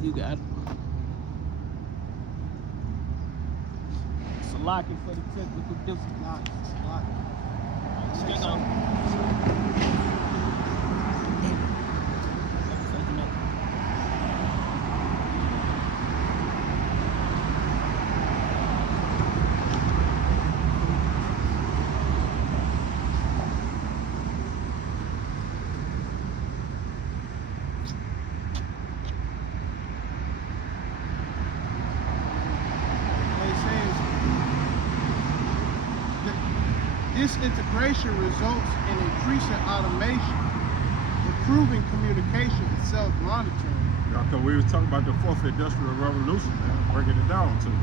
You got it. It's a locking for the technical difficulty. Stick on. This integration results in increasing automation, improving communication, and self-monitoring. Yeah, because we was talking about the fourth industrial revolution, man, breaking it down to you.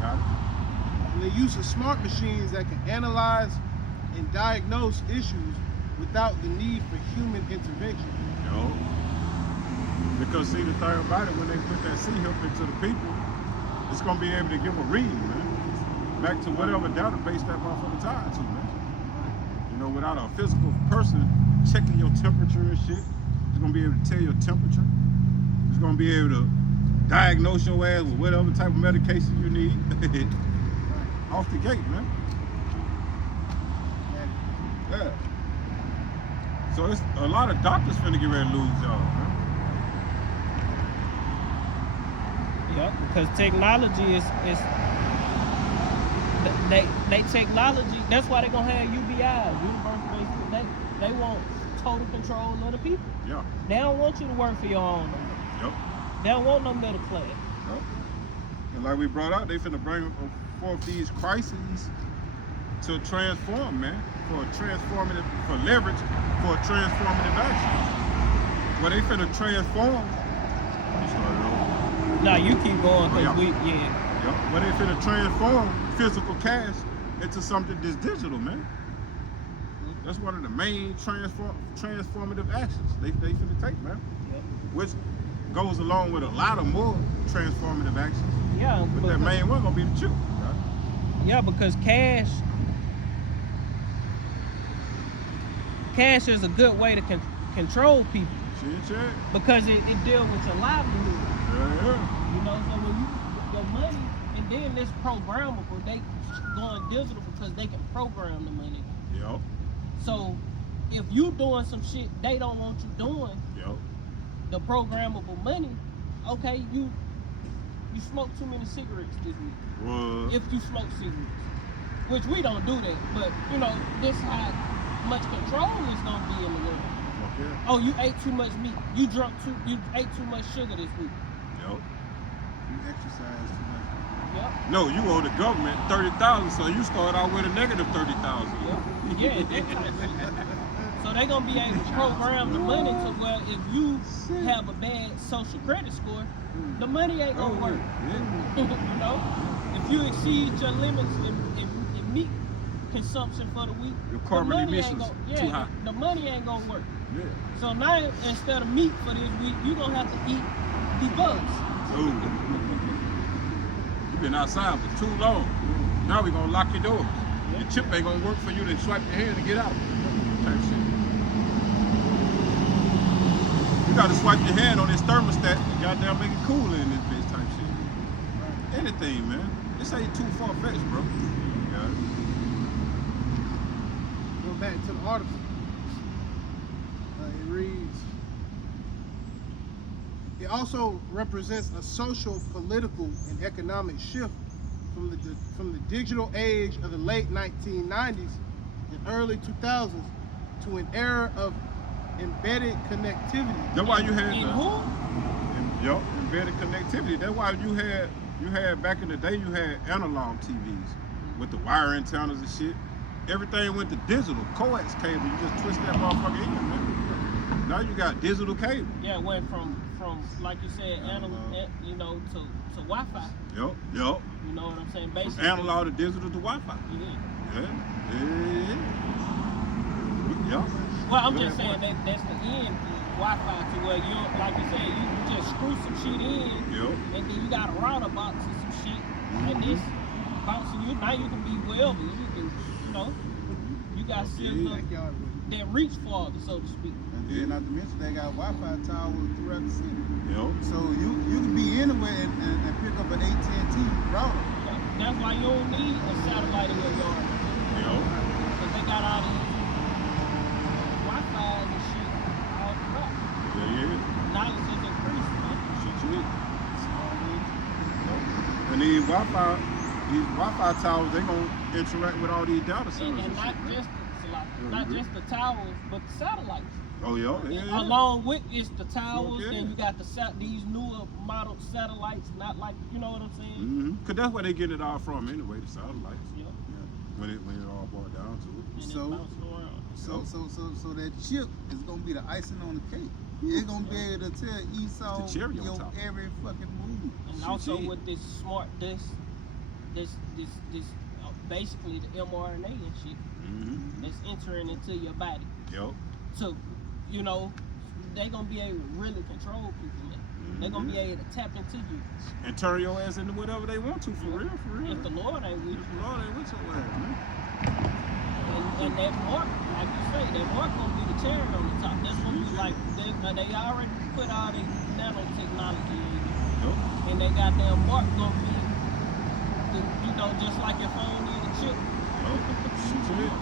Got it? And the use of smart machines that can analyze and diagnose issues without the need for human intervention. Yo. Because see, the thing about it, when they put that C-hip into the people, it's going to be able to give a read, man. Back to whatever database that motherfucker tied to, man. You know, without a physical person checking your temperature and shit, it's gonna be able to tell your temperature. It's gonna be able to diagnose your ass with whatever type of medication you need. Off the gate, man. Yeah. So it's a lot of doctors finna get ready to lose jobs, man. Yeah, because technology is they technology. That's why they gonna have UBIs, universal basic. They want total control of the people. Yeah. They don't want you to work for your own. Yep. They don't want no middle class. Yep. And like we brought out, they finna bring forth these crises to transform, man, for leverage for transformative action. Where they finna transform. You started over. No, you keep going, cause yeah. yeah. Where they finna transform physical cash into something that's digital, man. That's one of the main transformative actions they finna take, man. Yep. Which goes along with a lot of more transformative actions. Yeah. But that main one gonna be the chip. Right? Yeah, because cash is a good way to control people. Shit. Because it deals with your livelihood. Yeah. You know, so when your money, and then it's programmable, they going digital because they can program the money. Yep. So if you doing some shit they don't want you doing, yep. The programmable money, okay, you smoke too many cigarettes this week. What? If you smoke cigarettes, which we don't do that, but you know, this how much control is gonna be in the world. Okay. Oh, you ate too much meat. You ate too much sugar this week. Yep. You exercise too much. Yep. No, you owe the government 30,000, so you start out with a negative 30,000. Yep. Yeah, that type of shit. So they gonna be able to program the money to where if you have a bad social credit score, the money ain't gonna work. Yeah. You know, if you exceed your limits in meat consumption for the week, your carbon emissions too high. The money ain't gonna work. Yeah. So now instead of meat for this week, you gonna have to eat the bugs. Ooh. You've been outside for too long. Now we gonna lock your doors. Your chip ain't gonna work for you to swipe your hand and get out. Type shit. You gotta swipe your hand on this thermostat and goddamn make it cool in this bitch type shit. Anything, man. This ain't too far-fetched, bro. Yeah. Go back to the article. It reads, it also represents a social, political, and economic shift from the digital age of the late 1990s and early 2000s to an era of embedded connectivity. That's why you had Embedded connectivity. That's why you had back in the day, you had analog TVs with the wire antennas and shit. Everything went to digital, coax cable. You just twist that motherfucker in, man. Now you got digital cable. Yeah, it went from like you said, analog, you know, to Wi-Fi. Yep. You know what I'm saying? Basically, Analog to digital to Wi-Fi. Yeah. Well, I'm just saying that's the end Wi-Fi to where you, like you said, you just screw some shit in, and then you got a router box and some shit, and this bouncing you. Now you can be wherever you can, you know. You got that reach farther, so to speak. And then not to mention they got Wi-Fi towers throughout the city. Yep. So you can be anywhere and pick up an AT&T router. That's why you don't need a satellite in your yard. Yep. Because they got all these Wi-Fi and shit all throughout. Yeah. Knowledge is increasing, man. Shit you eat. And these Wi-Fi towers, they gonna interact with all these data centers. And not shit, just the towers, but the satellites. Oh yeah. Along with it's the towers, and you got these newer model satellites, not like, you know what I'm saying? Mm-hmm. Cause that's where they get it all from anyway, the satellites. Yeah. When it all boiled down to it. And So- it bouncing around. So that chip is gonna be the icing on the cake. It's gonna be able to tell Esau The cherry on your top. every fucking move. And also with this smart basically the mRNA and shit Mm-hmm. that's entering into your body. Yep. So, you know, they gonna be able to really control people, man. They gonna be able to tap into you. And turn your ass into whatever they want to, for real. If the Lord ain't with you. If the Lord ain't with your ass, man. And that mark, like you say, that mark gonna be the cherry on the top. That's gonna be like they already put all the nanotechnology in it. Yep. And they got their mark gonna be, you know, just like your phone need a chip.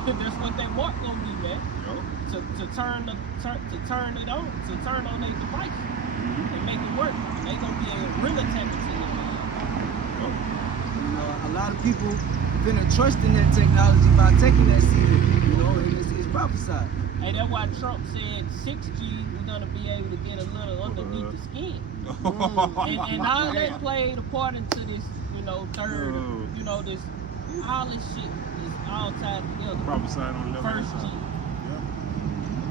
That's what that mark gonna be, man. Yep. To turn on their device and make it work. And they gonna be able to really tap into it. Yep. You know, a lot of people finna trust in that technology by taking that seed, you know, and it's prophesied. And that's why Trump said 6G we're gonna be able to get a little underneath the skin. And all that played a part into this, you know, third, you know, this all this shit is all tied together. Prophesied on the First G,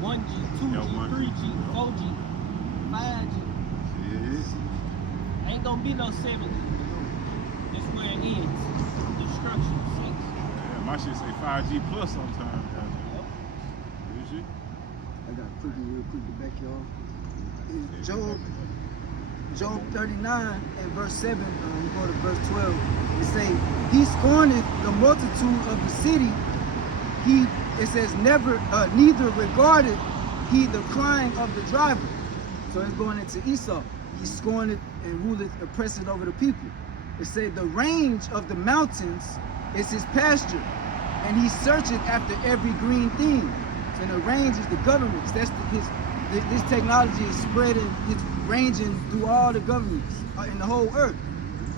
1G, 2G, 3G, 4G, 5G. Yeah. Ain't gonna be no 7G. This where it ends. Destruction, 6. Yeah, my shit say 5G plus sometimes. Real shit. I got a quickie real quick to back y'all. It's Job 39 and verse 7, we go to verse 12. It say, he scorneth the multitude of the city. It says, neither regarded he the crying of the driver. So it's going into Esau. He scorneth and ruleth, oppresseth over the people. It said, the range of the mountains is his pasture, and he searcheth after every green thing. And the range is the governments. That's this technology is spreading, it's ranging through all the governments in the whole earth.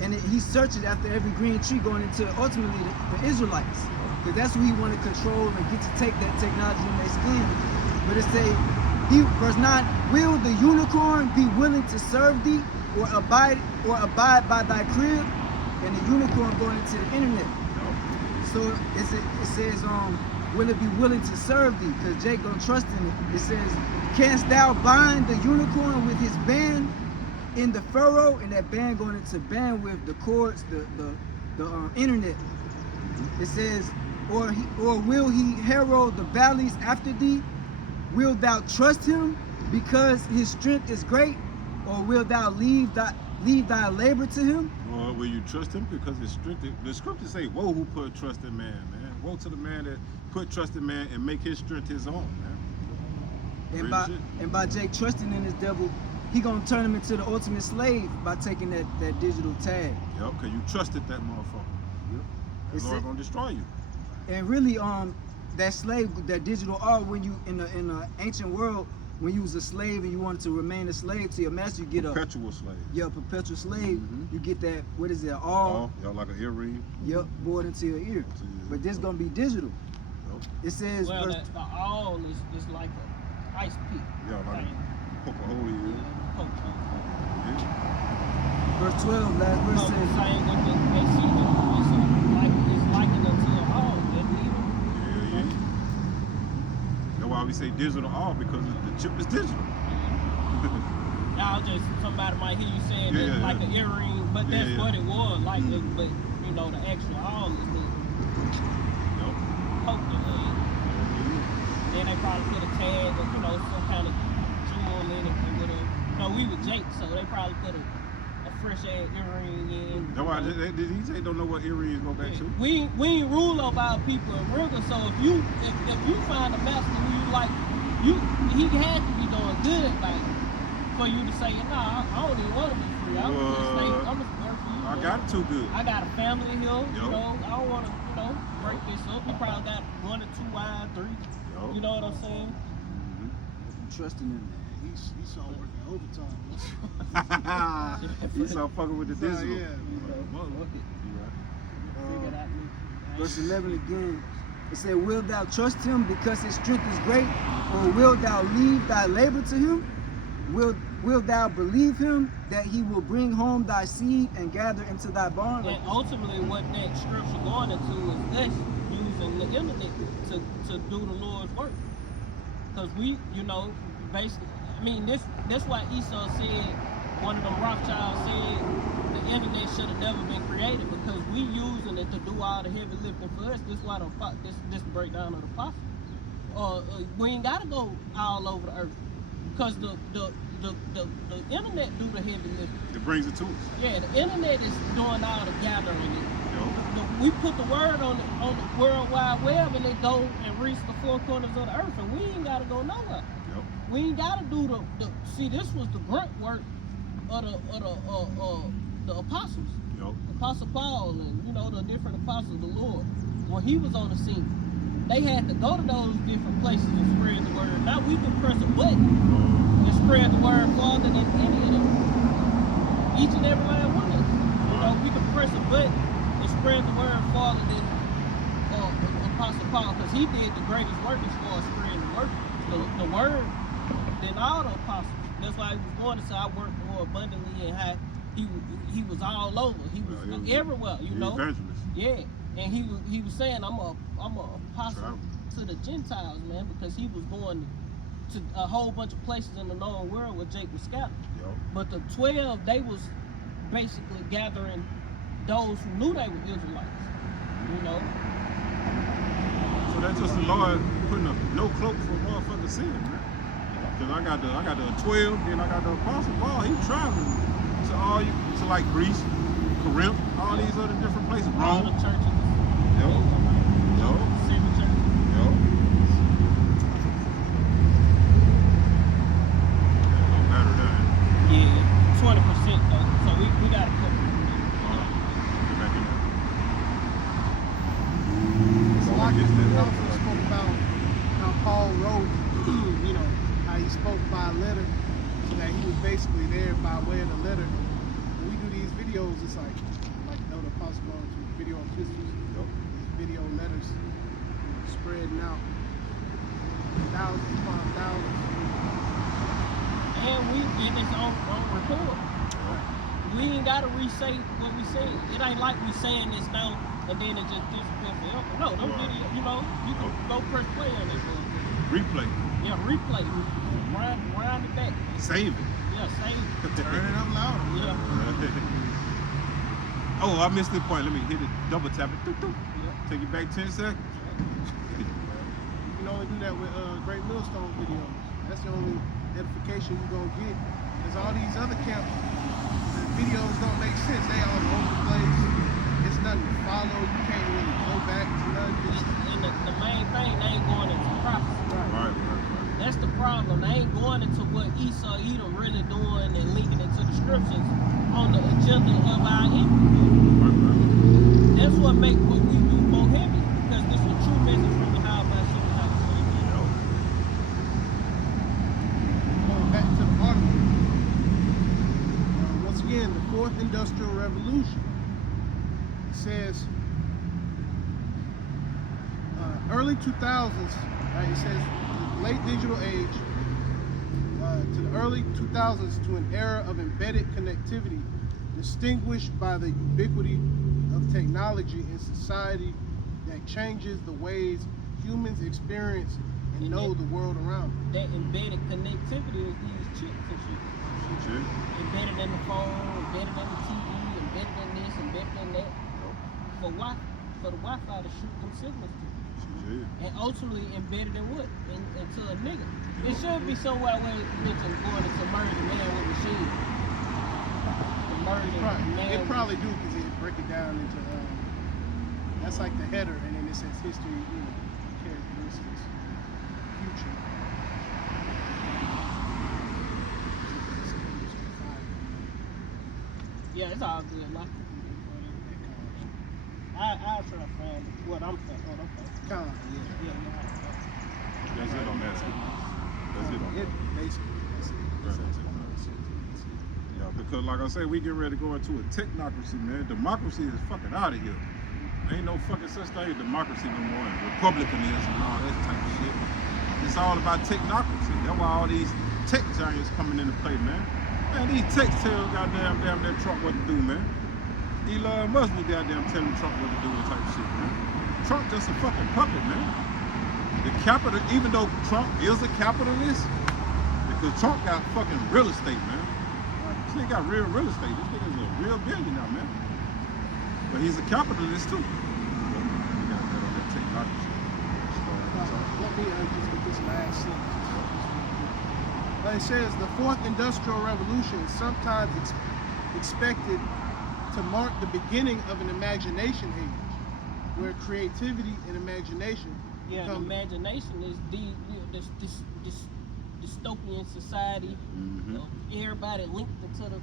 And he searches after every green tree, going into ultimately the Israelites. Because that's who he want to control and get to take that technology in their skin. But it say, verse 9, will the unicorn be willing to serve thee or abide by thy crib? And the unicorn going into the internet. So it says, will it be willing to serve thee? Because Jake don't trust in it. It says, canst thou bind the unicorn with his band in the furrow? And that band going into bandwidth, the cords, the internet. It says, or will he harrow the valleys after thee? Wilt thou trust him because his strength is great? Or wilt thou leave thy labor to him? Or will you trust him because his strength? The scriptures say, woe who put trust in man, man. Woe to the man that put trust in man and make his strength his own, man. And by Jake trusting in this devil, he gonna turn him into the ultimate slave by taking that digital tag. Yep, because you trusted that motherfucker. Yep. The Lord gonna destroy you. And really, that slave, that digital art, when you in the ancient world, when you was a slave and you wanted to remain a slave to your master, you get a perpetual slave. Yeah, perpetual slave. You get that, what is it, all? Yeah, like an earring. Yep, bored into your ear. But this gonna be digital. Yep. It says, well, the all is like an ice pick. Yeah, like poke a hole in your ear. Verse 12, last verse says, same with they see it's likened unto an all. Yeah. That's why we say digital all, because the chip is digital. Y'all just, somebody might hear you saying it's like an earring, but that's what it was, like but you know, the actual all is the poke the leg. Then they probably put a tag or, you know, some kind of jewel in it or whatever. You know, we were Jake, so they probably put a fresh ass earring in. That's why did he say don't know what earrings go back to? We ain't rule over our people in Rigor, so if you find a master who you like he had to be doing good, like for you to say, nah, I don't even want to be free. I'm gonna work for you. I got it too good. I got a family here, you Yo. know. I don't want to, you know, break this up. You probably got 1 or 2 wives, 3. Yo. You know what I'm saying? I'm trusting him. He saw working overtime. He saw fucking with the So, digital. yeah. Figure it out. Verse 11 again. It said, "Wilt thou trust him because his strength is great, or wilt thou leave thy labor to him? Wilt thou believe him that he will bring home thy seed and gather into thy barn?" And ultimately, what that scripture going into is us using the internet to do the Lord's work. Because we, you know, basically, I mean, that's why Esau said, one of them Rothschilds said, the internet should have never been created because we using it to do all the heavy lifting for us. This why this breakdown of the apostle. We ain't gotta go all over the earth because the internet do the heavy lifting. It brings it to us. Yeah, the internet is doing all the gathering. Yo. We put the word on the World Wide Web and it go and reach the 4 corners of the earth, and we ain't gotta go nowhere. Yo. We ain't gotta do the see. This was the grunt work of the apostles. Yo. Apostle Paul and you know the different apostles of the Lord. When he was on the scene, they had to go to those different places and spread the word. Now we can press a button and spread the word farther than any of them. Each and every last one of us. You know, we can press a button and spread the word farther than Apostle Paul, because he did the greatest work as far as spreading the word than all the apostles. That's why he was going to say, I work more abundantly and how he was all over. He was everywhere, you know. Evangelist. Yeah, and he was saying, I'm a apostle to the Gentiles, man, because he was going to a whole bunch of places in the known world where Jake was scattered. Yo. But the 12, they was basically gathering those who knew they were Israelites, you know. So that's just the Lord putting a no cloak for motherfucking sin, man. Cause I got the 12, then I got the Apostle Paul. He traveling to like Greece, Corinth, all these other different places. All Rome. the churches. Yo. Yo. Seven churches. Yo. Don't matter that. Yeah, 20% though. So we got to put. Get back in there. So like we also spoke about how Paul wrote, you know, how he spoke by letter, so that he was basically there by way of the letter. When we do these videos, it's like Elder Apostle going to video epistles, these video letters, spreading out thousands upon thousands. And we get this on record. We ain't gotta re-say what we said. It ain't like we saying this now and then it just disappears forever. No, those videos, you know, you can go press play on this one. Replay. Yeah, replay. Round it back. Save it. Yeah, save it. Turn it up louder. Yeah. Oh, I missed the point. Let me hit it. Double tap it. Doop, doop. Yeah. Take it back 10 seconds. You can only do that with Great Millstone videos. That's the only edification you're gonna get. Because all these other camps, the videos don't make sense. They all over the place. It's nothing to follow. You can't really go back to nothing. And the main thing, they ain't going into prophecy. Right. That's the problem. They ain't going into what Esau Edom really doing and linking it to the scriptures on the agenda of our enemy. That's what makes what we do more heavy, because this is a true message from the high by Going back to the article. Once again, the fourth industrial revolution. It says early 2000s. Right, it says the late digital age to the early 2000s to an era of embedded connectivity, distinguished by the ubiquity of technology in society that changes the ways humans experience and know the world around them. That embedded connectivity is these chips and shit. Embedded in the phone, embedded in the TV, embedded in this, embedded in that. For the Wi-Fi to shoot them signals to. And ultimately embedded in what? Into a nigga. It should be somewhere where it's mentioned going to merge man with machine. It probably do, because it break it down into that's like the header, and then it says history, you know, characteristics. If you future. Yeah, it's all good. Like, I'll try to find what I'm thinking. Kind of, Yeah. That's it on that. That's it on It that. basically, that's it. Right, that's it on that. Yeah, because like I say, we get ready to go into a technocracy, man. Democracy is fucking out of here. Ain't no fucking such thing as democracy no more. And republicanism and all that type of shit. It's all about technocracy. That's why all these tech giants coming into play, man. Man, these techs tell goddamn that Trump what to do, man. Elon Musk was goddamn telling Trump what to do and type of shit, man. Trump just a fucking puppet, man. The capital, even though Trump is a capitalist, because Trump got fucking real estate, man. This nigga got real estate. This nigga's a real billionaire, man. But he's a capitalist too. So, we got that on that technology. Let me just get this last sentence. It says the fourth industrial revolution is sometimes expected to mark the beginning of an imagination age, where creativity and imagination Yeah, become imagination is this dystopian society. Everybody linked into the,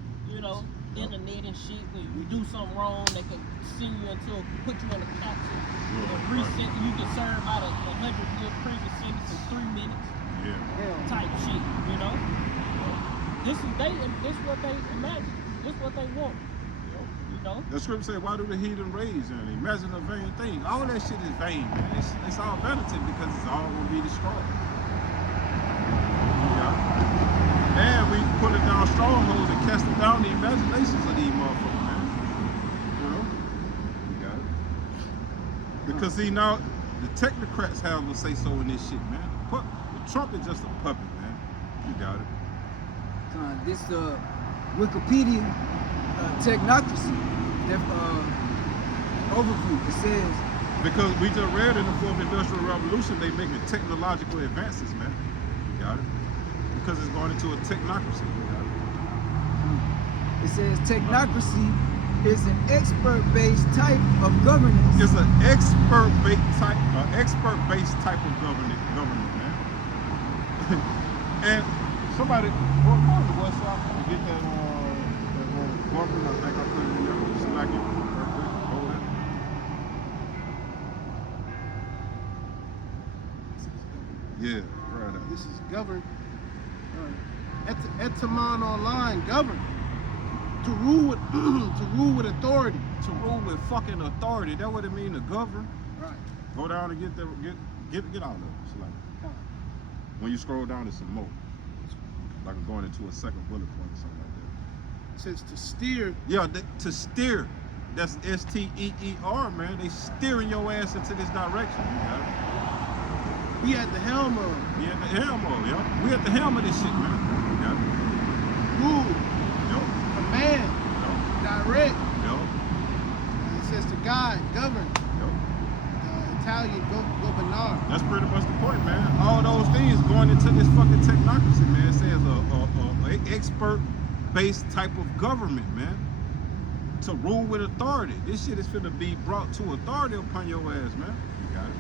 internet and shit. When you do something wrong, they can send you put you in a capsule, and reset. You can serve out a 100-year prison sentence in 3 minutes. Yeah. Type shit, This what they imagine. This what they want. The scripture said, why do the heathen rage and imagine a vain thing? All that shit is vain, man. It's all vanity because it's all gonna be destroyed. Yeah. And we put it down strongholds and casting down the imaginations of these motherfuckers, man. You got it. Because see now the technocrats have a say so in this shit, man. Trump is just a puppet, man. You got it. This Wikipedia technocracy overview. It says because we just read in the fourth industrial revolution they making technological advances, man. You got it. Because it's going into a technocracy. You got it. It says technocracy is an expert-based type of governance. It's an expert-based type of government, man. And somebody, what's up? Get that government. I think I put it in there. Select it. Right quick. Hold it. Yeah, right now. this is governed. Etamon online governed to rule with authority. To rule with fucking authority. That's what it means to govern. Right. Go down and get out of it. Select it. When you scroll down, there's some more. Like I'm going into a second bullet point or something like that. It says to steer. Yeah, to steer. That's STEER, man. They steering your ass into this direction. You got it? Be at the helm of. We at the helm of, yo. We at the helm of this shit, man. You got it? Rule. Yo. Command. Yo. Direct. Yo. It says to guide, govern. Yo. Italian governor. That's pretty much the point, man. All those things going into this fucking technocracy, man. It says a expert-based type of government, man. To rule with authority. This shit is finna be brought to authority upon your ass, man. You got it?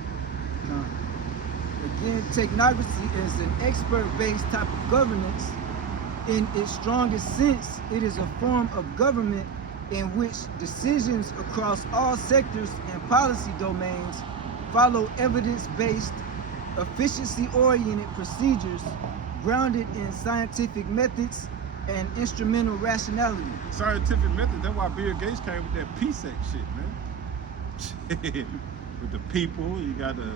Again, technocracy is an expert-based type of governance. In its strongest sense, it is a form of government in which decisions across all sectors and policy domains follow evidence-based, efficiency-oriented procedures grounded in scientific methods and instrumental rationality. Scientific method, that's why Bill Gates came with that PSEC shit, man. With the people, you got the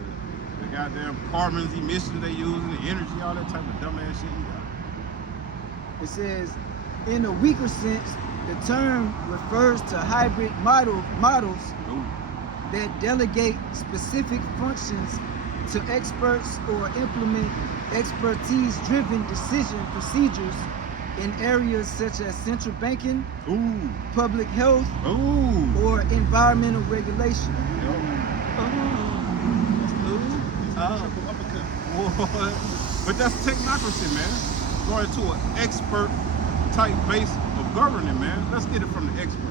goddamn carbon emissions they using, the energy, all that type of dumbass shit you got. It says, in a weaker sense, the term refers to hybrid models that delegate specific functions to experts or implement expertise-driven decision procedures in areas such as central banking, public health, or environmental regulation. But that's technocracy, man. Going to an expert type base of governing, man. Let's get it from the experts.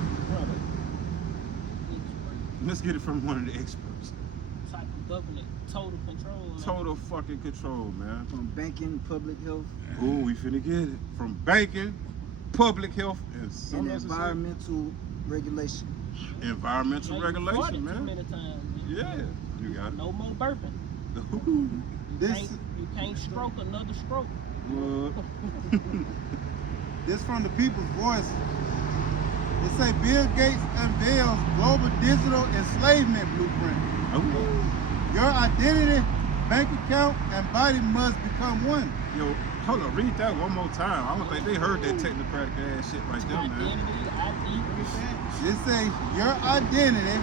Let's get it from one of the experts. Type of government total control. Total fucking control, man. From banking, public health, Ooh, we finna get it. From banking, public health, and and some environmental regulation. environmental Like, regulation, farted too man. many times, man. Yeah, you got it. No more burping. This You can't stroke another stroke. What? this from the People's Voice. It say Bill Gates unveils global digital enslavement blueprint. Ooh. Your identity, bank account, and body must become one. Yo, hold on, read that one more time. I don't think they heard that technocratic ass shit right there, man. Identity, ID. It say your identity,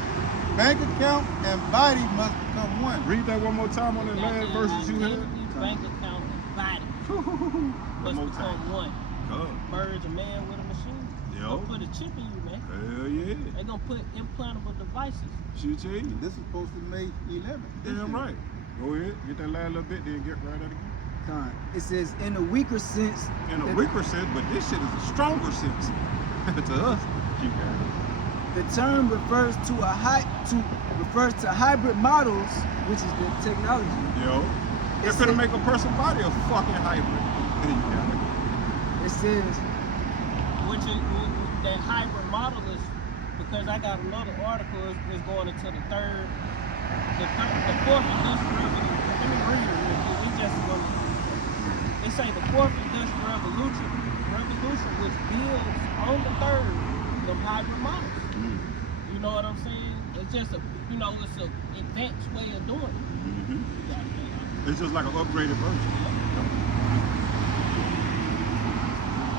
bank account, and body must become one. Read that one more time on that last verses you had. Identity, bank account, and body One must more become time. one. God. Merge a man with a machine. Yo. They'll put a chip in you, man. Hell yeah. They're gonna put implantable devices. Shit, you. This is supposed to be May 11th. Damn right. Go ahead, get that last little bit, then get right at it again. It says, in a weaker sense, In a weaker sense, but this shit is a stronger sense to us. You got it. the term refers to hybrid models, which is the technology. Yo, they're It's gonna a- make a person body a fucking hybrid. You got it. It says, Which is that hybrid model is because I got another article is going into the fourth industrial revolution. Let me read it real quick. It's just going. They say the fourth industrial revolution, which builds on the third, the hybrid models. You know what I'm saying? It's just it's a advanced way of doing it. It's just like an upgraded version.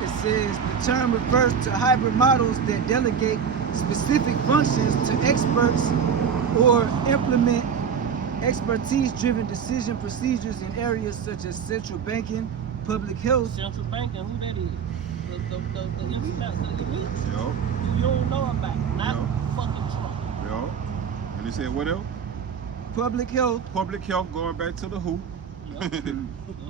it says the term refers to hybrid models that delegate specific functions to experts or implement expertise-driven decision procedures in areas such as central banking, public health, Central banking, who that is? The internet, the elite. Yo, Who you don't know about, not Yeah. fucking Trump. yo. And they said what else? public health, Public health, going back to the who.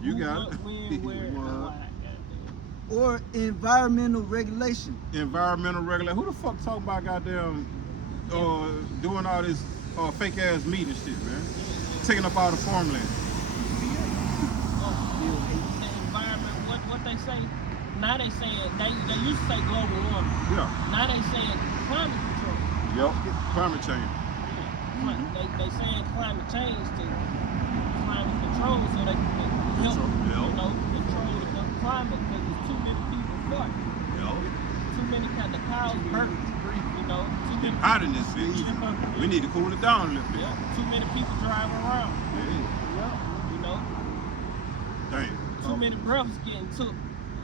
You Who, got what, it. when, where, and What? why. or environmental regulation. Environmental regulation. Who the fuck talking about goddamn doing all this fake ass meat and shit, man? Taking up all the farmland. The environment, what they say, now they saying, they used to say global warming. Yeah. Now they saying climate control. Yep. Climate change. They saying climate change to climate control so they can help, Yeah. control the climate because there's too many people farting. Yo. Too many kind of cows burping, too many Hot in this bitch. We need to cool it down a little bit. Yeah, too many people driving around. Yeah. Damn. Too many breaths getting took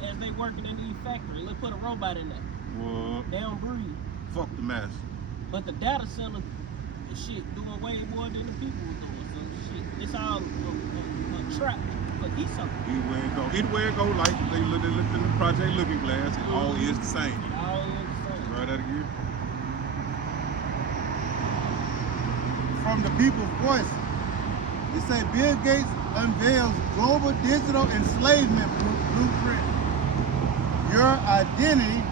as they working in these factories. Let's put a robot in there. What? They don't breathe. Fuck the mass. But the data center shit doing way more than the people was doing. So shit, it's all a trap for ESO. Either way it go. Either way it go, like they looked in the Project Looking Glass, it all is the same. All in the same. Right out again. From the People's Voice. It say Bill Gates unveils global digital enslavement blueprint. Your identity,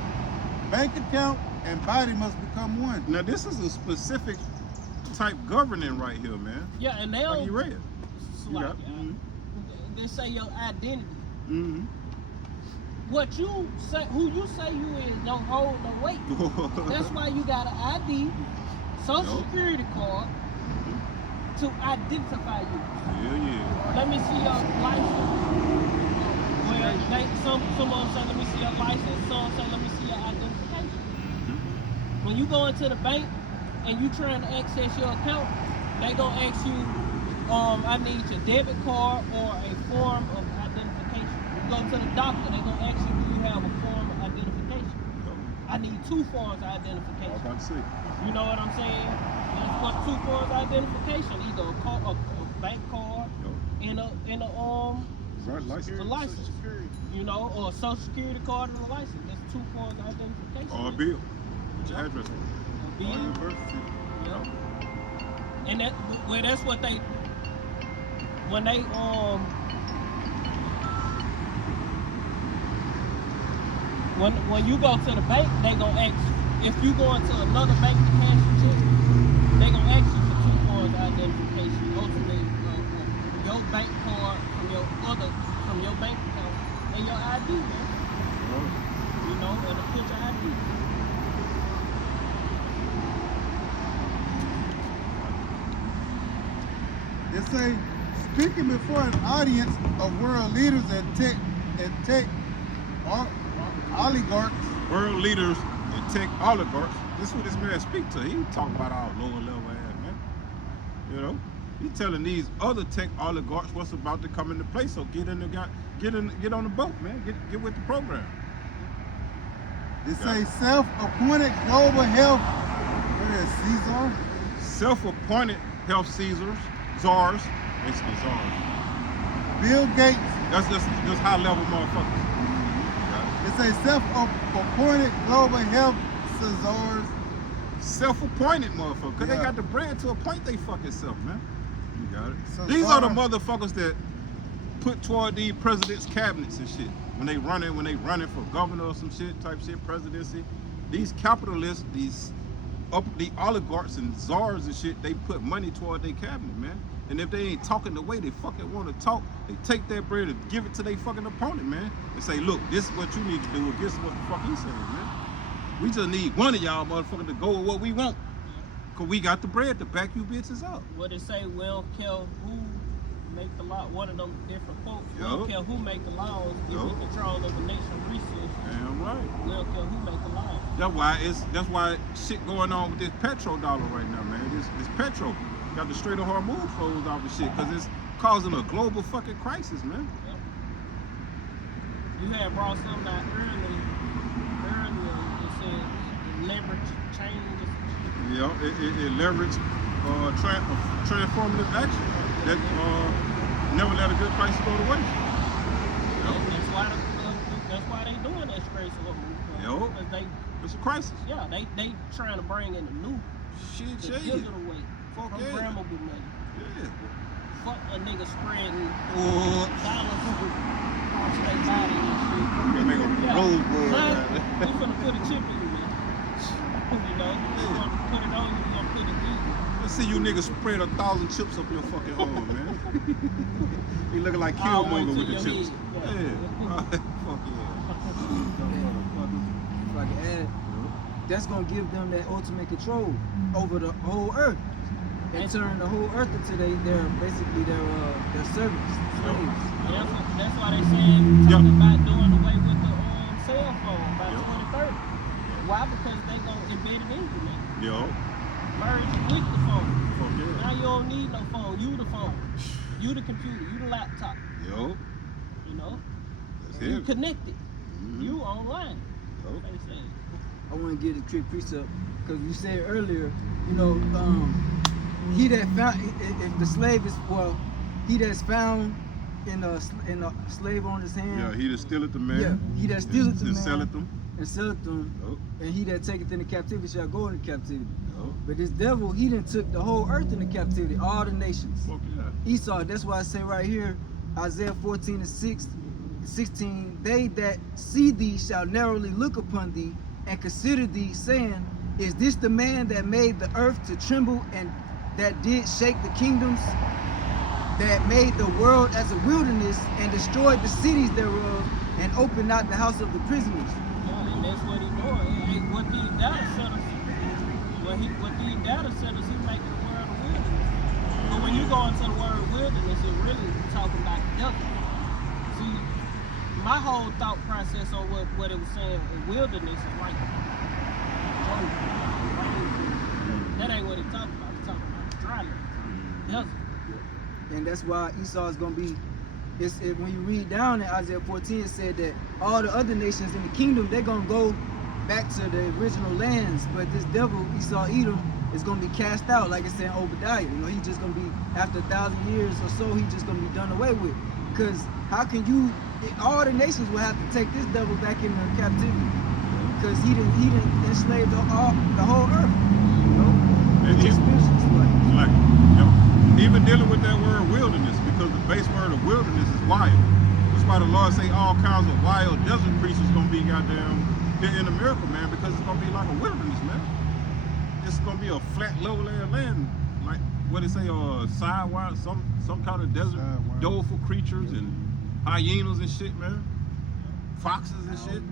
bank account, and body must become one. Now this is a specific type governing right here, man. Yeah, and they Like don't. you read. You Like, got it. they say your identity. Mm-hmm. What you say, who you say you is, don't hold no weight. That's why you got an ID, social Yup. security card to identify you. Yeah. Let me see your license. Well, someone say, let me see your license. Some say, let me see your identification. When you go into the bank and you trying to access your account, they gonna ask you, I need your debit card or a form of identification. You go to the doctor, they gonna ask you, do you have a form of identification? I need 2 forms of I was identification. about to say. You know what I'm saying? That's what 2 forms of identification, either a bank card and a Right, license. a license. Or a social security card and a license. That's 2 forms of identification. Or a bill. What's your address on? A bill. Or your birth certificate. Yeah. And that's what they when you go to the bank, they gonna ask if you go into another bank to cash your check, they gonna ask you for 2 forms of identification, ultimately your bank card from your bank account and your ID, man. You know, and a picture ID. They say, speaking before an audience of world leaders and tech oligarchs. World leaders and tech oligarchs. This is what this man speak to. He talking about our lower level ass, man. You know, he telling these other tech oligarchs what's about to come into place. So get on the boat, man. Get with the program. They say self-appointed global health. What is it, Caesar? Self-appointed health Caesars, czars, basically czars. Bill Gates. That's just high level motherfuckers. They say self-appointed global health Caesars. Self-appointed motherfuckers, cause Yeah. they got the brand to appoint they fucking self, man. You got it. So These are the motherfuckers that put toward these presidents' cabinets and shit. When they running for governor or some shit, type shit, presidency. These capitalists, the oligarchs and czars and shit, they put money toward their cabinet, man. And if they ain't talking the way they fucking want to talk, they take that bread and give it to their fucking opponent, man. And say, look, this is what you need to do against what the fuck he's saying, man. We just need one of y'all motherfuckers to go with what we want. Cause we got the bread to back you bitches up. What they say, we don't care who make the law. One of them different quotes. We don't care who make the laws if we control of the nation's resources. Damn right. We don't care who make the laws. That's why shit going on with this petrodollar right now, man. This petro got the Strait of Hormuz closed off and shit, cause it's causing a global fucking crisis, man. Yep. You had brought something out earlier. It said leverage changes. Yeah, it leveraged transformative action that never let a good crisis go to waste. Yep. That's why they doing that straight Yo. Because It's a crisis. yeah, they trying to bring in the new Shit, the shit. digital way. Fuck yeah. Programmable money. Yeah. Fuck a nigga spreading Oh. dollars across their body and shit. You make a rosebud. We finna put a chip in you, man. You know, you want to put it on you, you gonna put it in. Let's see you niggas spread 1,000 chips up your fucking arm, man. You looking like Killmonger with the chips. Yeah. Fuck If I can add, that's gonna give them that ultimate control over the whole earth and turn the whole earth into their servants, slaves. That's why they said talking about doing away with the cell phone by 2030. Why? Because they gonna embed it in you, man. Yo. Merge it with the phone. Fuck yeah. Now you don't need no phone. You the phone. You the computer. You the laptop. Yo. You know. That's You it. connected. Mhm. You online. Yo. They say. I want to give the trick precept because you said earlier, you know, he that found if the slave is he that's found in a slave on his hand. Yeah, he that stealeth the man. Yeah, he that stealeth the man. selleth them. And selleth them. Yo. And he that taketh into captivity shall go into captivity. Yo. But this devil, he done took the whole earth into captivity, all the nations. Fuck yeah. Esau, that's why I say right here, Isaiah 14:16, they that see thee shall narrowly look upon thee and consider thee, saying, is this the man that made the earth to tremble and that did shake the kingdoms, that made the world as a wilderness and destroyed the cities thereof and opened not the house of the prisoners? Yeah, and that's what he doing. Hey, what these data centers, what these data centers, he making the world a wilderness. But when you go into the word wilderness, it really talking about desert. See, my whole thought process on what it was saying, wilderness is like that ain't what it talking about. It's talking about dry land, desert. And that's why Esau is going to be, when you read down in Isaiah 14, it said that all the other nations in the kingdom, they're going to go back to the original lands. But this devil, Esau Edom, is going to be cast out, like it said in Obadiah. You know, he's just going to be, after 1,000 years or so, he's just going to be done away with. Because how can you, all the nations will have to take this devil back into captivity. Because he didn't enslave the whole earth. You know? And Just like, yep. Even dealing with that word wilderness, because the base word of wilderness is wild. That's why the Lord say all kinds of wild desert creatures gonna be goddamn here in America, man, because it's gonna be like a wilderness, man. It's gonna be a flat, low land, like what they say, sidewise, some kind of desert Sidewise. doleful creatures and hyenas and shit, man. Foxes and shit.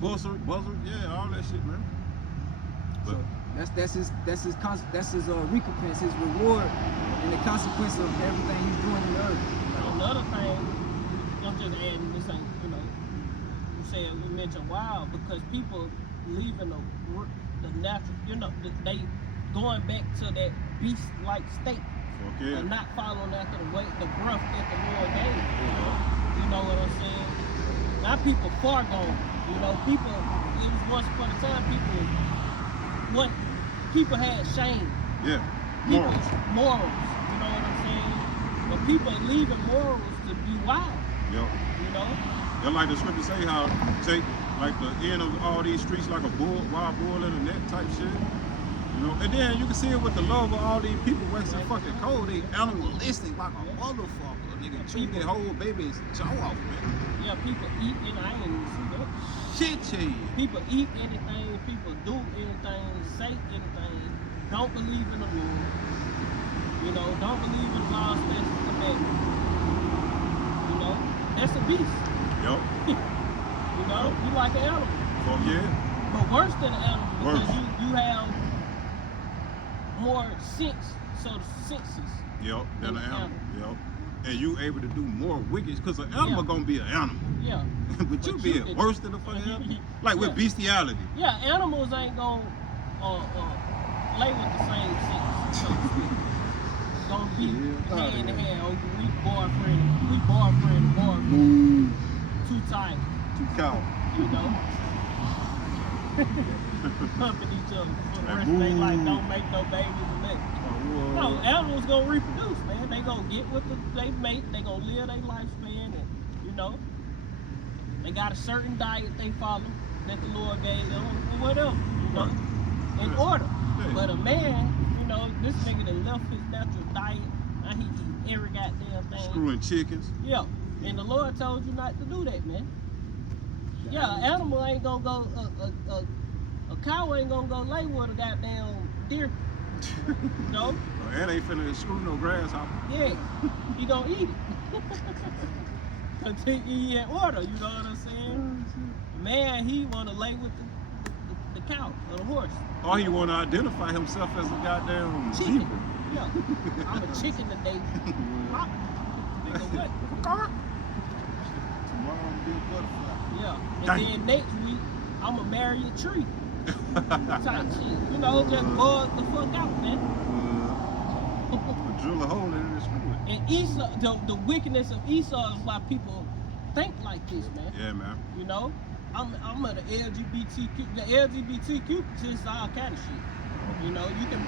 Buzzard, yeah, all that shit, man. But So that's his recompense, his reward, and the consequence of everything he's doing in the earth. Another thing, I'm just adding this ain't, you said we mentioned wild because people leaving the natural, they going back to that beast-like state fuck yeah. and not following after the breath that the Lord gave. You know what I'm saying? Now people far gone. People. It was once upon a time people had shame. Yeah. Morals. You know what I'm saying? But people are leaving morals to be wild. Yep. They like the scripture say how take like the end of all these streets like a wild bull in a net type shit. And then you can see it with the love of all these people waxing fucking cold. They animalistic like a motherfucker. Nigga chew their whole baby's jaw off, man. Yeah, people eat and I ain't even see that. Shit, yeah. People eat anything, people do anything, say anything, don't believe in the Lord. Don't believe in law, statutes, and commandments. That's a beast. Yup. You like an animal. Fuck yeah. But worse than an animal because Worse. you have more sense, so the senses. Yep, than an animal. Yep. And you able to do more wicked, because an animal gonna be an animal. Yeah. but you be worse than a fucking animal. Like with bestiality. Yeah, animals ain't gonna lay with the same sense, so to speak. Gonna be hand in hand. We boyfriend. Too tight. Too cow. Pumping each other for the rest of their life. Don't make no babies and nothing. No, animals gonna reproduce, man. They gonna get with they mate. They gonna live their lifespan, and they got a certain diet they follow that the Lord gave them, or whatever, in order. Yeah. But a man, this nigga that left his natural diet, now he eat every goddamn thing. Screwing chickens. Yeah, and the Lord told you not to do that, man. Yeah, an animal ain't gonna go. A cow ain't gonna go lay with a goddamn deer. No. And ain't finna screw no grasshopper. Yeah, he gonna eat it. Until he in order, you know what I'm saying? Man, he wanna lay with the cow or the horse. Or he wanna identify himself as a goddamn Chicken. zebra. Yeah, I'm a chicken today. Nigga, what? Tomorrow will be a butterfly. Yeah, and Dang. then next week I'ma marry a tree. Type shit. Just buzz the fuck out, man. Drill a hole in it and screw it. And Esau, the wickedness of Esau is why people think like this, man. Yeah, man. I'm at the LGBTQ. The LGBTQ is all kind of shit. You can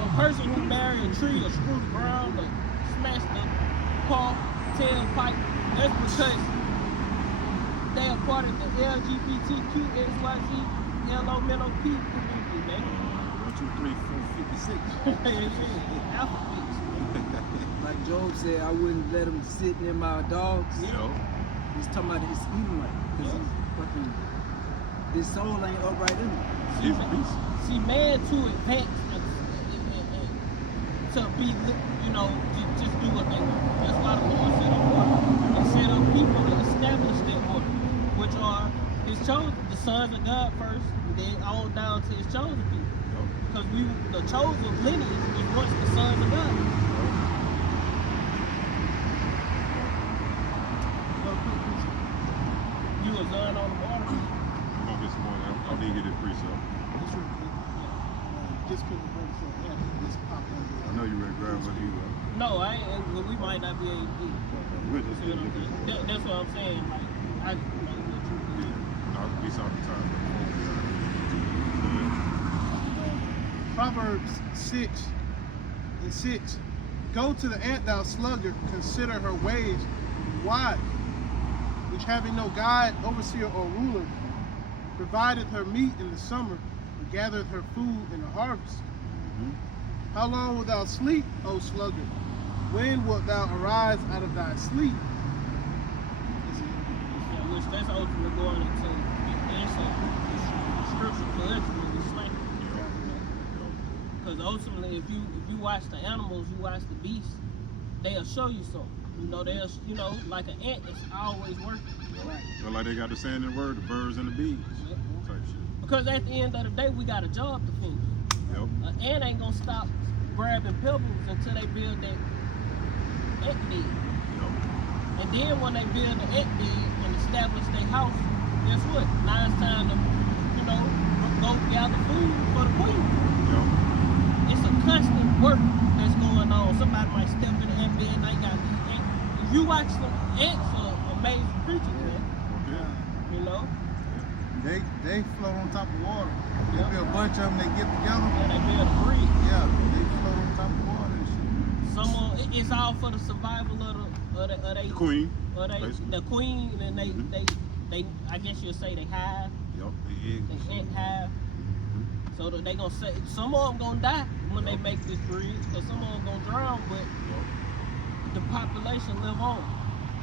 a person who marry a tree or screw the ground or smash the car tailpipe. That's because they are part of the LGBTQ XYZ LOMNOP community, man. 1, 2, 3, 4, 56. Alphabets. Like Job said, I wouldn't let him sit near my dogs. He's talking about his Edomite, because he's fucking, his soul ain't upright in him. He's a beast. See, man too advanced to be, just do what they want. That's why the Lord set up order. And set up people to establish that order, which are his chosen, the sons of God first, and then on down to his chosen people. Because the chosen lineage was once the sons of God. You a son on the water? I'm gonna get some more. I need to get it pre-sale. Just couldn't bring it up. Yeah, just popped up. I know you ready to grab what you No, I ain't. We might not be able to. We're just getting it. That's what I'm saying. Like, I know what you do. I'll be some time. Proverbs 6:6. Go to the ant, thou sluggard, consider her ways wise, which having no guide, overseer, or ruler, provideth her meat in the summer, and gathereth her food in the harvest. How long wilt thou sleep, O sluggard? When wilt thou arise out of thy sleep? Yeah, which that's ultimately going into the answer. The scripture for us is slavery. Because ultimately, if you watch the animals, you watch the beasts, they'll show you something. You know, like an ant is always working. Right. Well, like they got the saying in the word, the birds and the bees type shit. Because at the end of the day, we got a job to finish. Yep. An ant ain't gonna stop grabbing pebbles until they build that ant bed. Yep. And then when they build the ant bed and establish their house, guess what? Now it's time to, go gather food for the queen. Yep. It's a constant work that's going on. Somebody might step in the ant bed and they got these ants. If you watch them, ants are amazing creatures, man. Okay. You know? They float on top of water. There be a bunch of them. They get together. And they build a bridge. Yeah, they float on top of water and shit. It's all for the survival of The queen. Basically. the queen, and they I guess you'll say they hive, Yep. The eggs. they ant hive. So that they gonna say some of them gonna die when they make this bridge, because some of them gonna drown, but Yep. the population live on.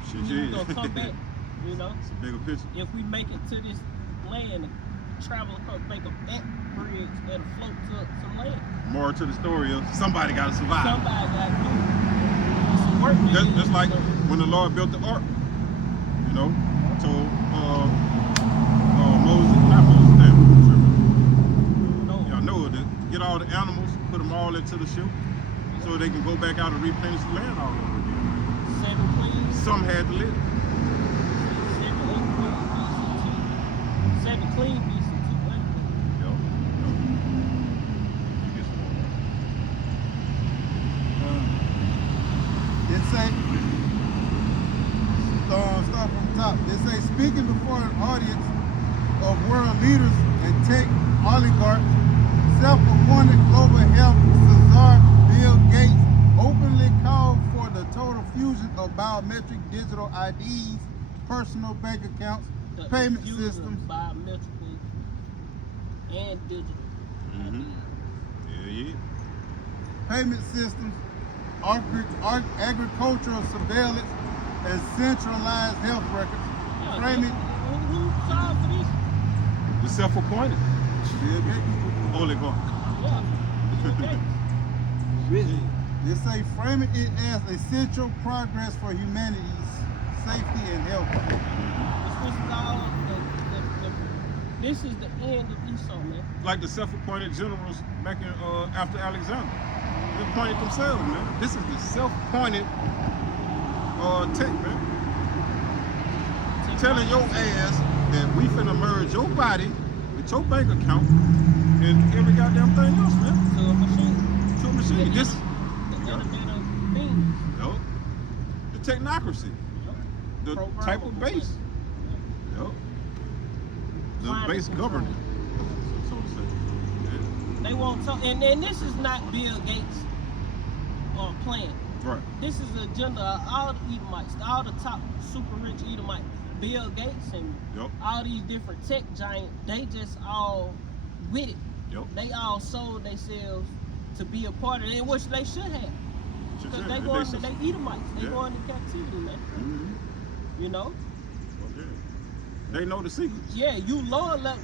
Shit, We yeah. gonna come back, you know. It's a bigger picture. If we make it to this land and travel across, make a back bridge that'll float to some land. More to the story is somebody got to survive. Somebody got to do it. It's some work to do. Just like when the Lord built the ark, told Moses, not Moses, y'all know that get all the animals, put them all into the ship, so they can go back out and replenish the land all over again. 7 queens. Some had to live. 7 clean beasts and 2 unclean. Yep. You get some more. It say, start from the top. It say, speaking before an audience of world leaders and tech oligarchs, self-appointed global health czar Bill Gates openly called for the total fusion of biometric digital IDs, personal bank accounts, The payment infusion of systems, biometrical and digital. Yeah. payment systems, agricultural surveillance, and centralized health records. Yeah, Framing who signed for this? The self-appointed Bill Gates. oligarch. Yeah. Bill Gates. Really? They say framing it as essential progress for humanity's safety and health. This is all this is the end of Esau, man. Like the self-appointed generals back in after Alexander. They appointed themselves, man. This is the self-appointed tech, man. Telling your ass that we finna merge your body with your bank account and every goddamn thing else, man. To a machine. To a machine. This, The Internet of Things. Yup. The technocracy. The type of base. Yup. The Climate base control. government. So to say. Yeah. They won't talk, and this is not Bill Gates' plan. Right. This is the agenda of all the Edomites, all the top super rich Edomites. Bill Gates and Yup. all these different tech giants, they just all with it. Yup. They all sold themselves to be a part of it, which they should have. Because they Edomites, they Yeah. going into captivity, man. Mm-hmm. You know? Okay. They know the secrets. Yeah, you Lord love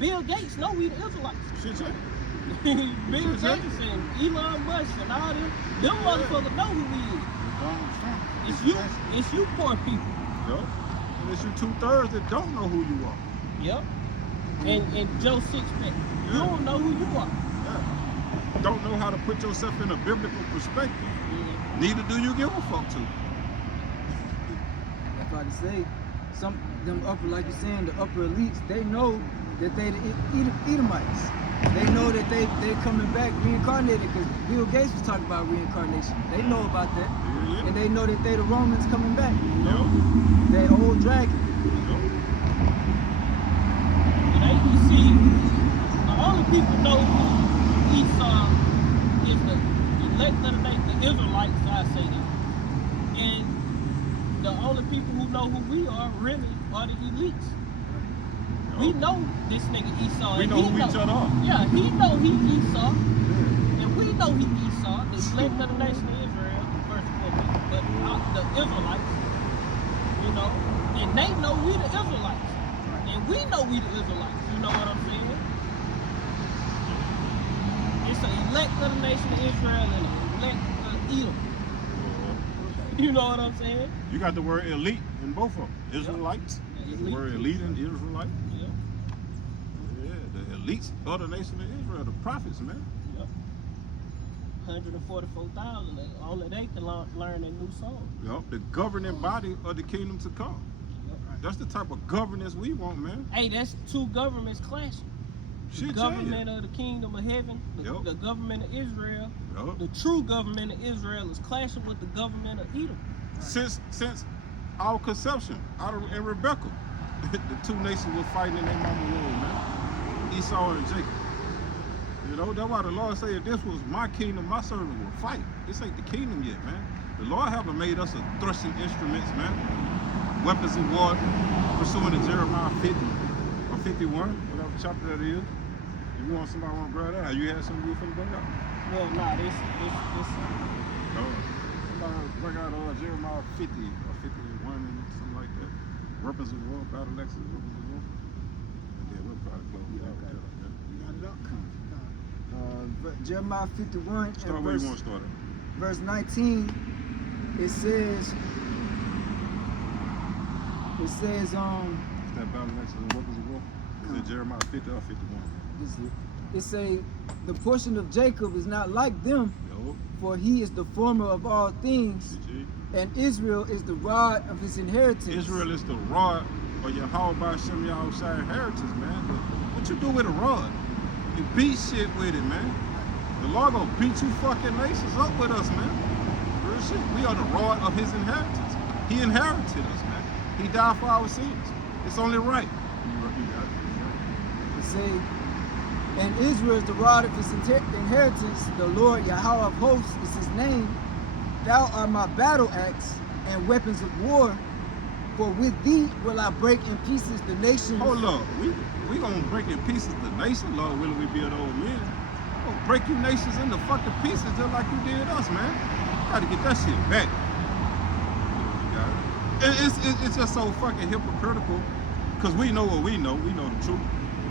Bill Gates know we the Israelites. Shit, yeah. Bill Gates and Elon Musk and all them motherfuckers know who we is. Donald Trump. It's you poor people. Yup. And it's you 2/3 that don't know who you are. Yep. And Joe Sixpack. You Yeah. don't know who you are. Yeah. Don't know how to put yourself in a biblical perspective. Neither do you give a fuck to. That's why they say them upper, like you're saying, the upper elites, they know that they the Edomites. They know that they coming back reincarnated, because Bill Gates was talking about reincarnation. They know about that. Yeah. And they know that they the Romans coming back. Yup. That old dragon. Yup. You see, the only people know who Esau is the elect of the Israelites, I say that. And the only people who know who we are really are the elites. We know this nigga Esau. We and know he who each other are. Yeah, he know he Esau. And we know he Esau, the elect of the nation of Israel, first and foremost. But the Israelites, you know, and they know we the Israelites. And we know we the Israelites. You know what I'm saying? It's an elect of the nation of Israel and elect of Edom. You know what I'm saying? You got the word elite in both of them. Israelites. Yeah, The word elite and Israelite. Yeah. Yeah, the elites of the nation of Israel, the prophets, man. Yep. 144,000. Only they can learn a new song. Yup, the governing body of the kingdom to come. Yep. That's the type of governance we want, man. Hey, that's two governments clashing. The Shit, government of the kingdom of heaven, Yup. the government of Israel, Yup. the true government of Israel is clashing with the government of Edom. Since our conception, and Rebecca, the two nations were fighting in their mama womb, man. Esau and Jacob. You know, that's why the Lord said, if this was my kingdom, my servant would fight. This ain't the kingdom yet, man. The Lord haven't made us a thrusting instruments, man. Weapons of war, pursuing the Jeremiah 50 or 51, whatever chapter that is. If you want somebody want to grab that, you had something good for the bring out? Well, nah, this Somebody bring out Jeremiah 50 or 51 and something like that. Weapons of war, battle axes, weapons of war. And then we'll probably close it out with that. You got it up? Jeremiah 51 Start and where you want to start at. verse 19, it says, It's that battle axes and weapons of war. Is it Jeremiah 50 or 51? it say, the portion of Jacob is not like them, Yo, for he is the former of all things, GG. and Israel is the rod of his inheritance. Israel is the rod or Yahweh by Shem Yahushua inheritance, man. But what you do with a rod? You beat shit with it, man. The Lord gonna beat you fucking nations up with us, man. Real shit. We are the rod of his inheritance. He inherited us, man. He died for our sins. It's only right. It say, and Israel is the rod of his inheritance. The Lord Yahweh of hosts is his name. Thou art my battle axe and weapons of war. For with thee will I break in pieces the nations. Hold up. We gonna break in pieces the nation, Lord, will we be an old men? We're gonna break you nations into fucking pieces just like you did us, man. Gotta get that shit back. It's just so fucking hypocritical, because we know what we know the truth.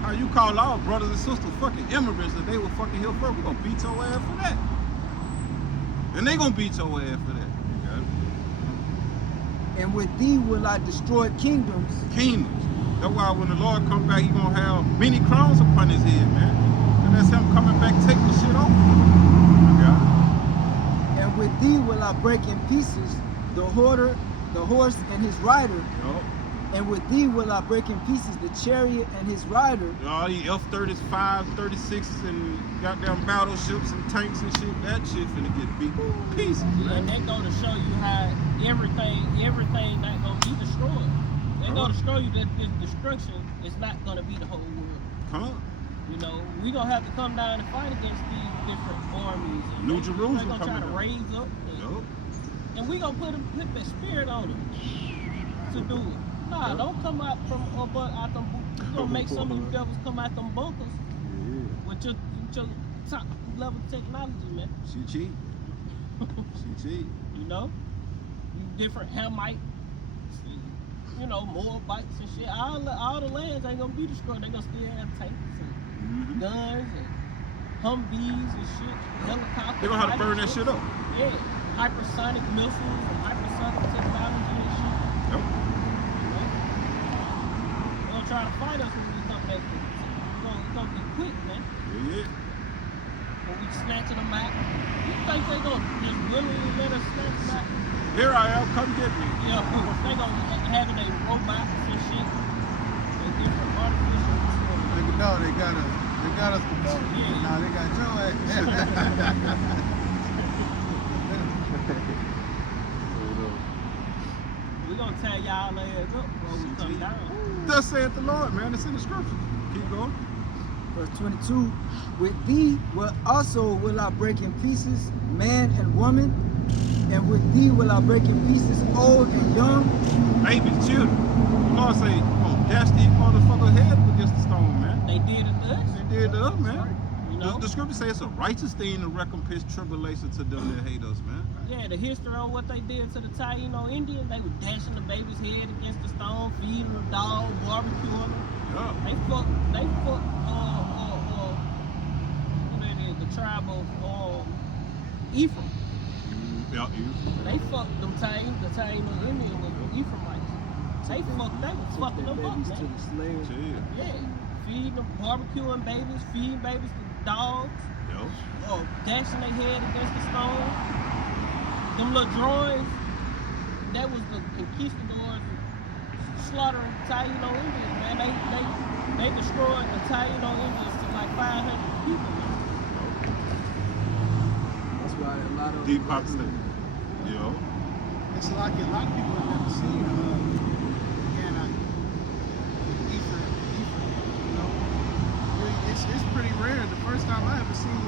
How you call our brothers and sisters fucking immigrants and they were fucking here first? We're gonna beat your ass for that. And they gonna beat your ass for that. And with thee will I destroy kingdoms. Kingdoms. That's why when the Lord comes back, he gonna have many crowns upon his head, man. And that's him coming back taking the shit off. And with thee will I break in pieces the hoarder, the horse and his rider. Yup. And with thee will I break in pieces the chariot and his rider. All these F-35s, 36s, and goddamn battleships and tanks and shit, that shit finna get beat to pieces, man. And they go to show you how everything not gonna be destroyed. They go to show you that this destruction is not gonna be the whole world. Huh? You know, we gonna have to come down and fight against these different armies. And New they Jerusalem gonna try to coming raise up, Yup. and we gonna put the spirit on them to do it. Nah, don't come out from out them. You gonna make some of you devils come out them bunkers Yeah. with your top level technology, man. She cheap. She cheap. You know, you different Hamites, you know, Moabites and shit. All the lands ain't gonna be destroyed. They gonna still have tanks and guns and Humvees and shit, helicopters. They gonna have to burn that shit up. Yeah, hypersonic missiles and hypersonic technology and shit. Yep. They're gonna try to fight us when we come back. It's gonna be quick, man. Yeah. When we snatching them out. You think they gonna just willingly let us snatch them out? Here I am, come get me. Yeah, they gonna having their robots and shit. And different artificial. No, they got us. Yeah. Nah, they got your ass. We gonna tie y'all ass up when we come down. Thus saith the Lord, man. It's in the scriptures. Keep going. Verse 22, with thee will I break in pieces man and woman, and with thee will I break in pieces old and young. Babies, children. The Lord say, oh, dash these motherfuckers head up against the stone, man. They did it to us. They did to us, man. You know? The scripture says it's a righteous thing to recompense tribulation to them that hate us, man. Yeah, the history of what they did to the Taino Indians, they were dashing the baby's head against the stone, feeding them dog, barbecuing them. Yeah. They fucked, the tribe of Ephraim. Yeah, They fucked them the Taino Indians with Ephraimites. They was fucking them up, babies to man. the slaves. Yeah, feeding them, barbecuing babies, feeding babies to dogs, or dashing their head against the stone. Them little drawings, that was the conquistadors slaughtering Taino Indians, man. They destroyed the Taino Indians to like 500 people, man. That's why a lot of Deep population. Yo. It's like a lot of people have never seen Ephraim, you know. It's pretty rare. The first time I ever seen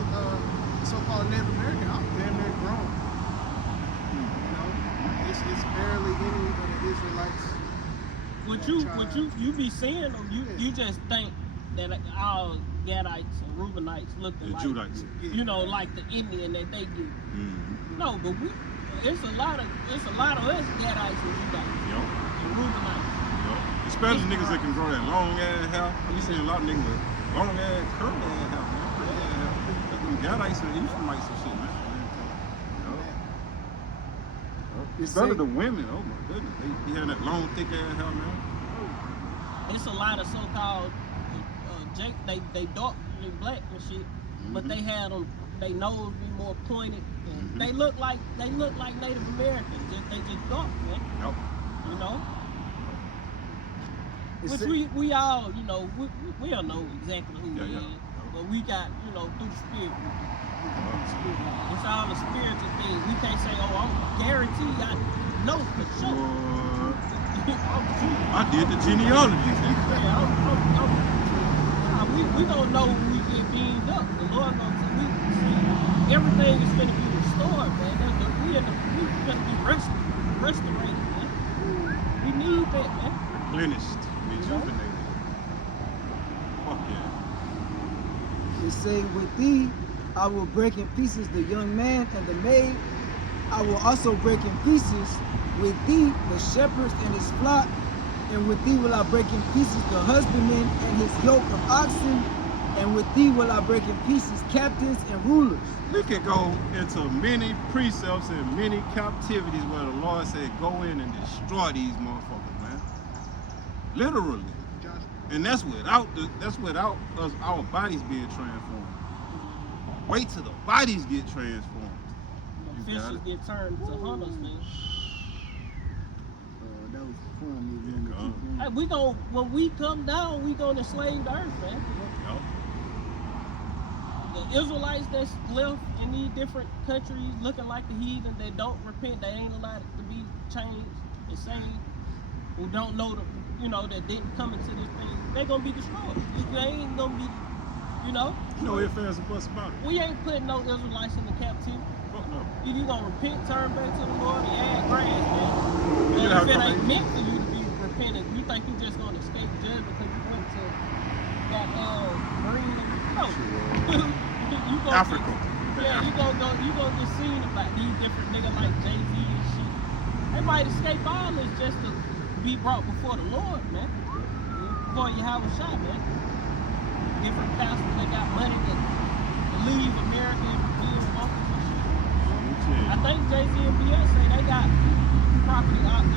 so-called Native American, I was damn near grown. You know, it's barely any of the Israelites. What you be seeing them, you just think that all Gadites and Reubenites look The like, Judites. you know, like the Indian that they do. Mm-hmm. No, but it's a lot of us Gadites and Judites and Reubenites. Especially niggas that can grow that long ass hair. You seen a lot of niggas with long ass, curly ass hair, man. Curly ass hair. Them Gadites and Ephraimites and shit, man. Especially the women, oh my goodness. They had that long, thick ass hair, man. It's a lot of so-called they dark, they black and shit, but they had them. They nose be more pointed. And they look like Native Americans. They just dark, man. Yep. You know. It's Which we all, you know, we don't know exactly who he is, Yeah. but we got, you know, through the spirit. It's all a spiritual thing. We can't say, oh, I'm guaranteed I know for sure. I did the genealogy. We gonna know when we get beamed up. The Lord see everything is gonna be restored, man. We gonna be restorated, man. We need that, man. Replenished, rejuvenated. Fuck yeah. It say, with thee, I will break in pieces the young man and the maid. I will also break in pieces with thee the shepherds and his flock. And with thee will I break in pieces the husbandman and his yoke of oxen. And with thee will I break in pieces captains and rulers. We could go into many precepts and many captivities where the Lord said, go in and destroy these motherfuckers, man. Literally. And that's without us, our bodies being transformed. Wait till the bodies get transformed. The fishes get turned to hunters, man. That was fun. Hey, when we come down, we gonna enslave the earth, man. The Israelites that's left in these different countries looking like the heathen, they don't repent, they ain't allowed to be changed, the same, who don't know that didn't come into this thing, they gonna be destroyed. They ain't gonna be, you know. You know if there's a bus about it. We ain't putting no Israelites in the captivity. Fuck no. Either you gonna repent, turn back to the Lord, and add grass, man. You But have if it to- ain't meant for you to be repentant, you think you just gonna escape judgment because you went to that marine? No. You gonna Africa. Yeah, you gonna get seen about these different niggas like Jay-Z and shit. They might escape all this just to be brought before the Lord, man. Before Yahweh shot, man. Different pastors that got money to leave America and build office and shit. I think Jay-Z and Beyonce, they got property out of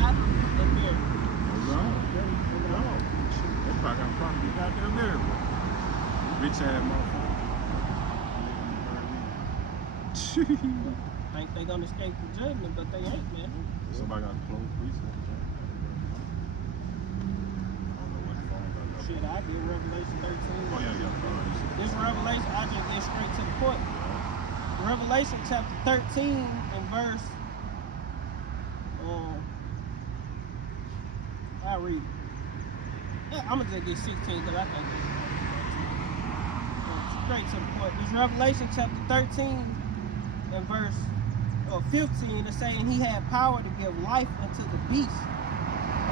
America. They probably got property out there in America. Rich ass motherfucker. Think they gonna escape the judgment, but they ain't, man. Somebody got to close precept. I don't know what the phone got. Shit, I did Revelation 13. Oh yeah. This Revelation, I just get straight to the point. Revelation chapter 13 and verse, I read it. Yeah, I'm gonna just get 16 because I think it's straight to the point. This Revelation chapter 13 and verse 15 is saying he had power to give life unto the beast,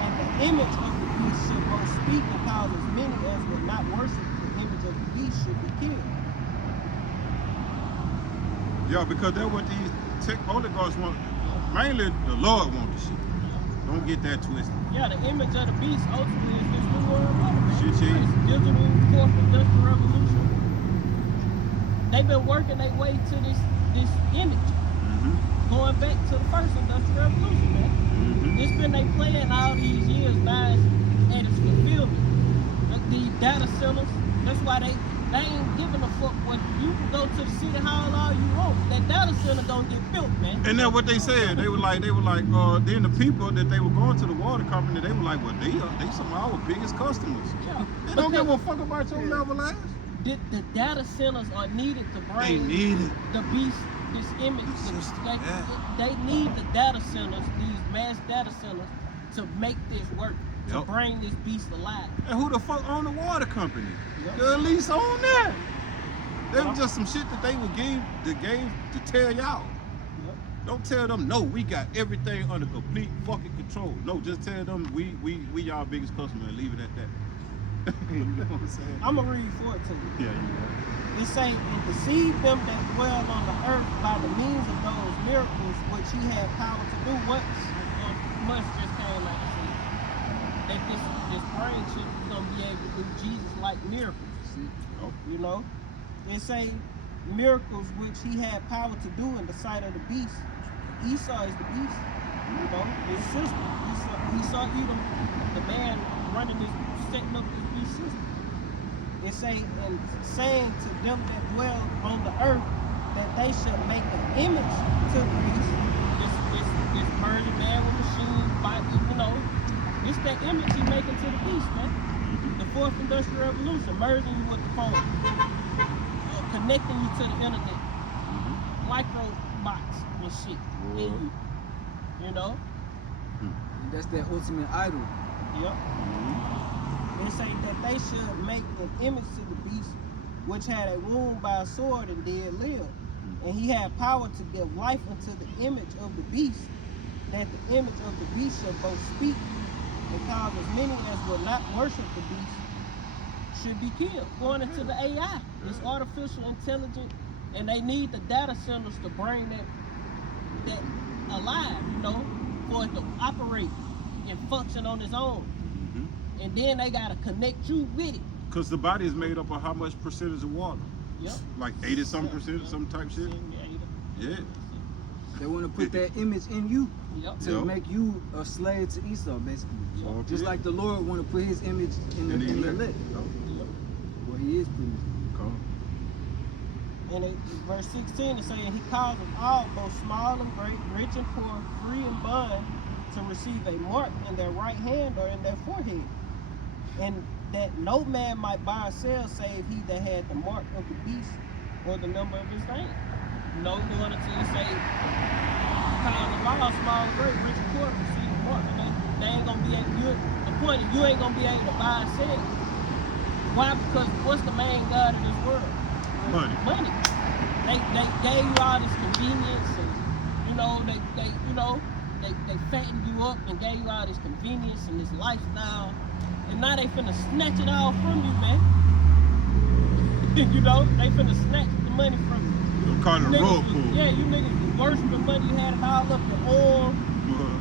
and the image of the beast should both speak and cause as many as would not worship the image of the beast should be killed. Yeah, because that's what these Holy Ghost want. Mainly the Lord want this shit. Don't get that twisted. Yeah, the image of the beast ultimately is this new world order. Shit, It's digital, fourth industrial revolution. they've been working their way to this image, Mm-hmm. going back to the first industrial revolution, man. Mm-hmm. It's been they plan all these years, now it's at its fulfillment. The data centers, that's why they ain't giving a fuck what you can go to the city hall all you want. That data center gonna get built, man. And then what they said, they were like, then the people that they were going to the water company, they were like, well, they some of our biggest customers. Yeah. They don't give a fuck about your level ass. The data centers are needed to They bring need it. the beast, this image. The system, They need the data centers, these mass data centers, to make this work, to Yep. bring this beast alive. And who the fuck own the water company? Yep. The lease on that. They Yep. was just some shit that they gave to tell y'all. Yep. Don't tell them, no, we got everything under complete fucking control. No, just tell them we y'all biggest customer and leave it at that. You know what I'm saying? I'm gonna read for it to you. Yeah, you It say, and deceive them that dwell on the earth by the means of those miracles which he had power to do. What much just came out and said that this brain chip is gonna be able to do Jesus-like miracles. know. You know, it say miracles which he had power to do in the sight of the beast. Esau is the beast. You know, his sister. Esau Edom, the man running this, setting up this beast system. It say, and saying to them that dwell on the earth that they should make an image to the beast. This merging man with machine, body, you know, it's that image he making to the beast, man. The fourth industrial revolution, merging you with the phone, connecting you to the internet, micro bots and shit in you. You know? And that's that ultimate idol. Yep. They say that they should make an image to the beast, which had a wound by a sword and did live. And he had power to give life unto the image of the beast, that the image of the beast shall both speak and cause as many as will not worship the beast should be killed. Going into the AI, this artificial intelligence, and they need the data centers to bring that alive, you know, for it to operate and function on its own. And then they gotta connect you with it. Because the body is made up of how much percentage of water? Yep. Like 80-something percent, some type shit? Yeah. They want to put that image in you Yep. to Yep. make you a slave to Esau, basically. Yep. Just like the Lord want to put his image in the elect. Yep. Well, he is putting. Come. And verse 16 is saying he caused all, both small and great, rich and poor, free and bond, to receive a mark in their right hand or in their forehead. And that no man might buy or sell save he that had the mark of the beast or the number of his name. No going until he say, cause the law small and great, rich and poor, receive the mark. And they ain't gonna be able, the point is you ain't gonna be able to buy and sell. Why? Because what's the main God in this world? Money. Money. They gave you all this convenience, and you know they fattened you up and gave you all this convenience and this lifestyle, and now they finna snatch it all from you, man. You know, they finna snatch the money from you. They'll call it a rug pull. Yeah, you niggas was worshiping money, you had it all up your arm.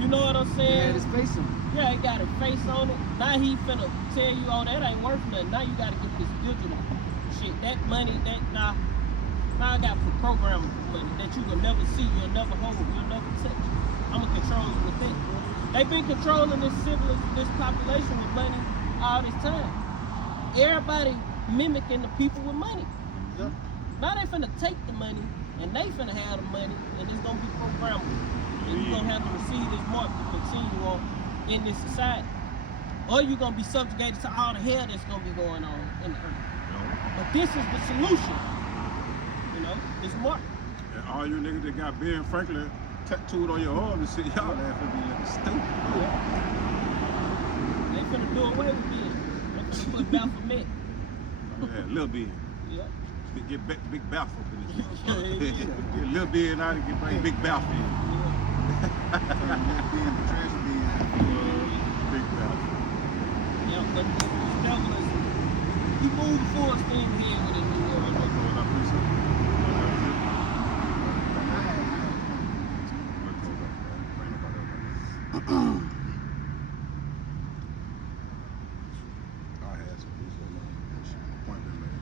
You know what I'm He saying? had his face on. Yeah, he got his face on it. Now he finna tell you, oh, that ain't worth nothing. Now you gotta get this digital shit. That money, now I got programmable money that you will never see, you'll never hold, you'll never touch. I'ma control you with that. They've been controlling this population with money all this time. Everybody mimicking the people with money. Yep. Now they finna take the money and they finna have the money and it's gonna be programmable. And you're gonna have to receive this mark to continue on in this society. Or you're gonna be subjugated to all the hell that's gonna be going on in the earth. But this is the solution. You know, this mark. And all you niggas that got Ben Franklin tattooed on your arm and shit, y'all laughing at me like stupid. They finna do away with this. They finna put Baphomet. Yeah, Lil Ben. Yeah. Get Big Baff up in this Yeah, bitch. yeah. Get Lil Ben out and get bring Big Baff in. Yeah. Big Baff. Yeah, but this devil is, he moving full steam here with his new world. I appreciate it. I had some appointment, man.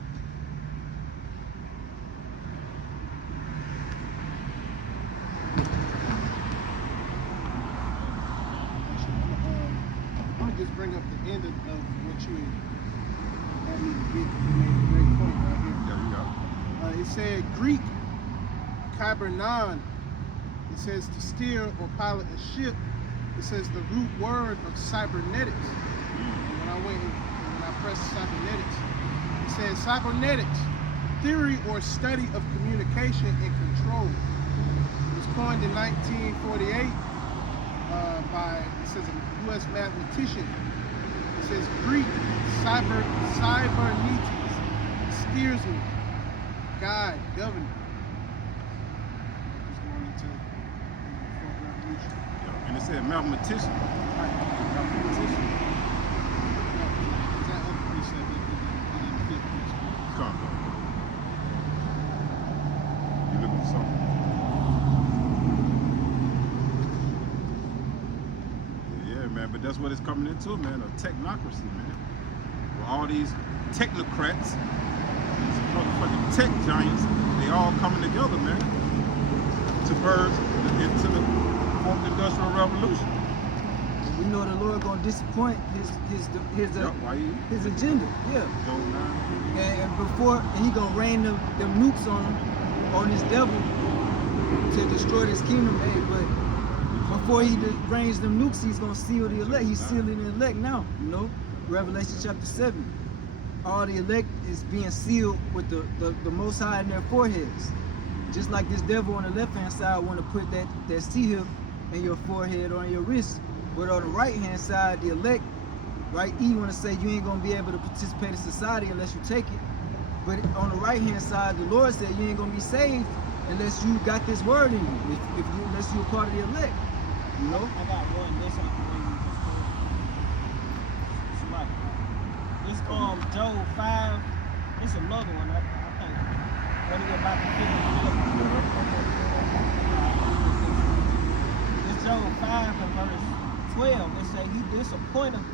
bring up the end of what you had me to get. You made a great point right here. Yeah, you got it. It said Greek, kybernon. It says to steer or pilot a ship. It says the root word of cybernetics. And when I pressed cybernetics, it says cybernetics, theory or study of communication and control. It was coined in 1948 by, it says, a U.S. mathematician. It says Greek, cybernetes, steersman, guide, governor. It's going into the fourth revolution. Yeah. And it said mathematician. Right. Mathematician. That other precept that didn't fit this one. Come on. You looking for something? Yeah, man, but that's what it's coming into, man, a technocracy, man. With all these technocrats, these motherfucking tech giants, they all coming together, man, to merge into the fourth industrial revolution. We know the Lord gonna disappoint Yep, why you? his agenda. Yeah. Joe 9. And he gonna rain them nukes on this devil to destroy this kingdom. Hey, but before he rains them nukes, he's gonna seal the elect. He's sealing the elect now. You know, Revelation chapter 7. All the elect is being sealed with the Most High in their foreheads. Just like this devil on the left hand side want to put that seal in your forehead or on your wrist. But on the right hand side, the elect, right, E want to say you ain't gonna be able to participate in society unless you take it. But on the right hand side, the Lord said you ain't gonna be saved unless you got this word in you. Unless you're part of the elect. You know? I got one. This out the way it's like this Job 5. This another one. I think when he about to finish this Job 5 and verse 12. It say he disappointeth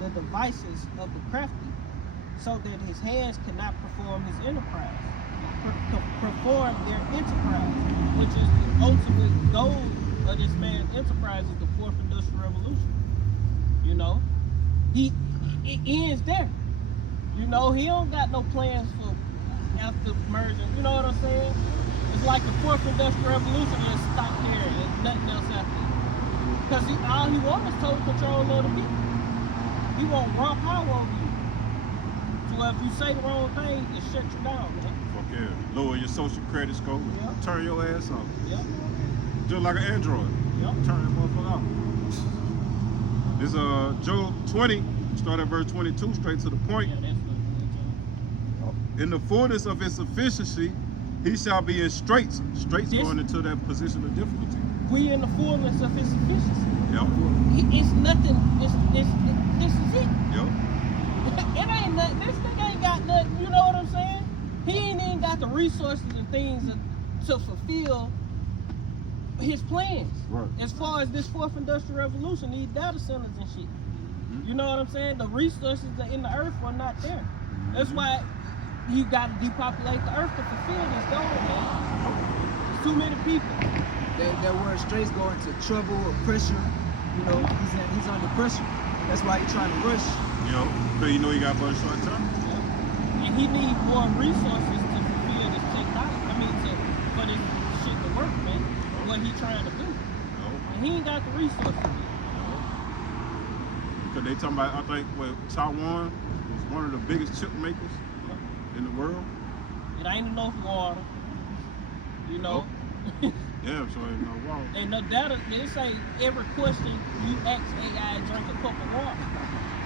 the devices of the crafty, so that his hands cannot perform his enterprise. Perform their enterprise, which is the ultimate goal of this man's enterprise, is the fourth industrial revolution. You know, it ends there. You know, he don't got no plans for after merging. You know what I'm saying? It's like the fourth industrial revolution just stopped there and nothing else after. Because all he wants is total control of the people. He want raw power over you. So if you say the wrong thing, it shut you down, man. Fuck yeah. Lower your social credit score. Yeah. Turn your ass off. Yep. Just like an Android. Yep. Turn that motherfucker off. This Job 20, start at verse 22, straight to the point. Yeah, that's what it is. In the fullness of his sufficiency, he shall be in straits. Straits This- going into that position of difficulty. We in the fullness of his sufficiency. Yep. It's nothing. This is it. Yep. It ain't nothing. This nigga ain't got nothing. You know what I'm saying? He ain't even got the resources and things to fulfill his plans. Right. As far as this fourth industrial revolution, these data centers and shit. You know what I'm saying? The resources that in the earth are not there. That's why you got to depopulate the earth to fulfill this goal, man. There's too many people. That word straits go into trouble or pressure. You know, he's under pressure. That's why he's trying to rush. Yo, so you know he got but a short time. And he needs more resources to fulfill this technology. For this shit to work, man. What he trying to do. No. And he ain't got the resources. Because they talking about, I think, Taiwan was one of the biggest chip makers in the world. It ain't enough water. You know. Yeah, so ain't no water. And no data, they say every question you ask AI drink a cup of water.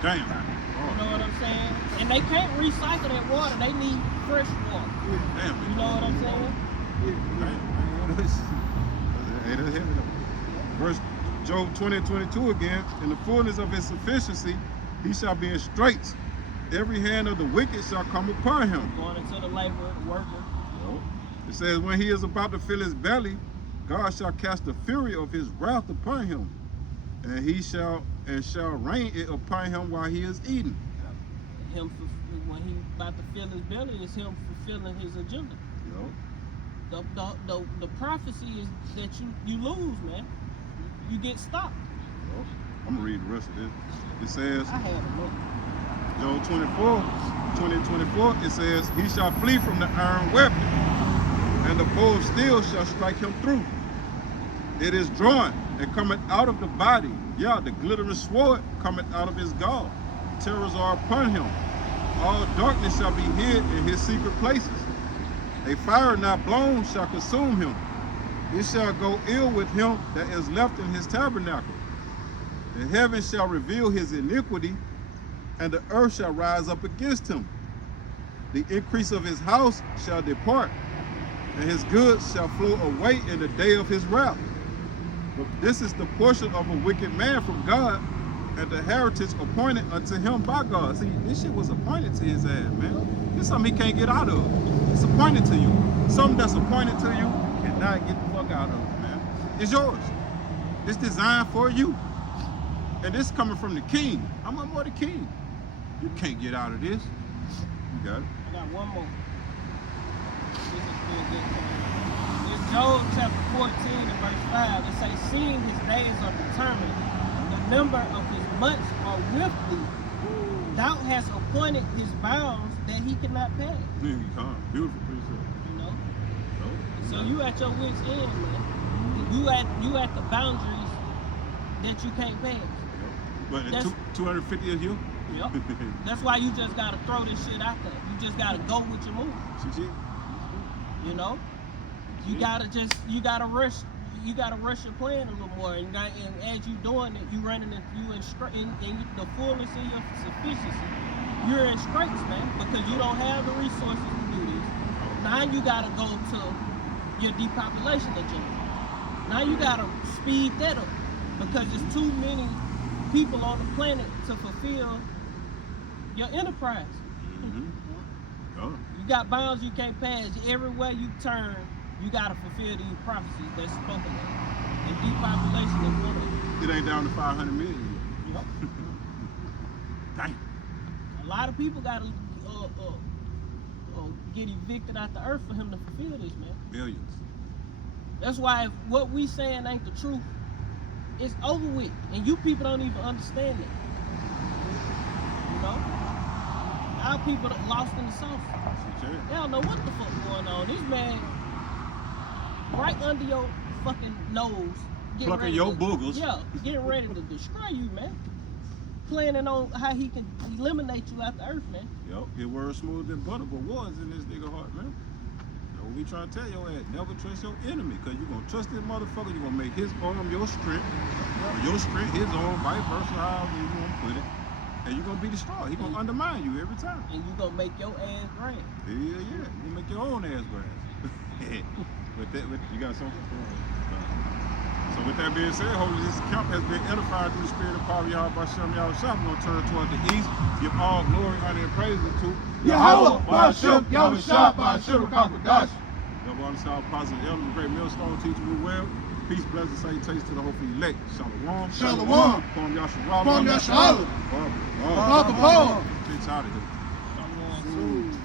Damn. You know what I'm saying? And they can't recycle that water. They need fresh water. Damn. You know what I'm saying? Hey, that's heavy though. Verse Job 20:22 again. In the fullness of his sufficiency, he shall be in straits. Every hand of the wicked shall come upon him. Going into the labor, the worker. It says, when he is about to fill his belly, God shall cast the fury of his wrath upon him, and he shall rain it upon him while he is eating. When he about to fill his belly, is him fulfilling his agenda. The prophecy is that you lose, man. You get stopped. I'm gonna read the rest of this. It says, I had a look. Job 20:24, it says, he shall flee from the iron weapon, and the bow of steel shall strike him through. It is drawn and cometh out of the body. Yeah, the glittering sword cometh out of his gall. Terrors are upon him. All darkness shall be hid in his secret places. A fire not blown shall consume him. It shall go ill with him that is left in his tabernacle. The heavens shall reveal his iniquity, and the earth shall rise up against him. The increase of his house shall depart, and his goods shall flow away in the day of his wrath. But this is the portion of a wicked man from God, and the heritage appointed unto him by God. See, this shit was appointed to his ass, man. It's something he can't get out of. It's appointed to you. Something that's appointed to you, you cannot get the fuck out of it, man. It's yours. It's designed for you. And this coming from the king. I'm more the king. You can't get out of this. You got it. I got one more. This is real good. It's Job chapter 14 and verse 5. It says, seeing his days are determined, the number of his months are with thee. Thou hast appointed his bounds that he cannot pass. Yeah, you can't. Beautiful precept. You know? No, So you at your wit's end, man. You at the boundaries that you can't pass. But at That's- 250 a year? Yep. That's why you just gotta throw this shit out there. You just gotta go with your move. You know? You gotta rush your plan a little more, and as you doing it, you running it, in the fullness of your sufficiency. You're in straits, man, because you don't have the resources to do this. Now you gotta go to your depopulation agenda. Now you gotta speed that up because there's too many people on the planet to fulfill your enterprise. Oh. You got bounds you can't pass. Everywhere you turn, you gotta fulfill these prophecies that's spoken of. And depopulation is one of them. It ain't down to 500 million Yep. yet. Dang. A lot of people gotta get evicted out the earth for him to fulfill this, man. Billions. That's why if what we saying ain't the truth, it's over with. And you people don't even understand it. You know? Our people are lost in the sauce. They don't know what the fuck going on. This man, right under your fucking nose, Plucking your boogers. Yeah, getting ready to destroy you, man. Planning on how he can eliminate you out the earth, man. Yup, his word smooth than butter, but was in this nigga heart, man. That's what we trying to tell your ass. Never trust your enemy, because you going to trust this motherfucker. You going to make his arm your strength, or your strength his arm, vice versa, however you want to put it. And you're going to be destroyed. He going to undermine you every time. And you going to make your ass grand. Yeah. You going to make your own ass grass. You got something? So with that being said, hopefully this camp has been edified through the spirit of power, Yahweh Bashem, Yahweh Shah. We're going to turn toward the east, give all glory, honor, and praise to Yahweh Bashem, Yahweh Shah, Bashem, Kakadash. Yahweh on the South Positive Elder, the great millstone teacher we well. Peace, blessings, salutations to the hopeful elect. Shalom. Shalom. Kwam Yasharala. Kwam Yasharala. Papa Paul. Papa Paul. Bitch out of here. Shalom.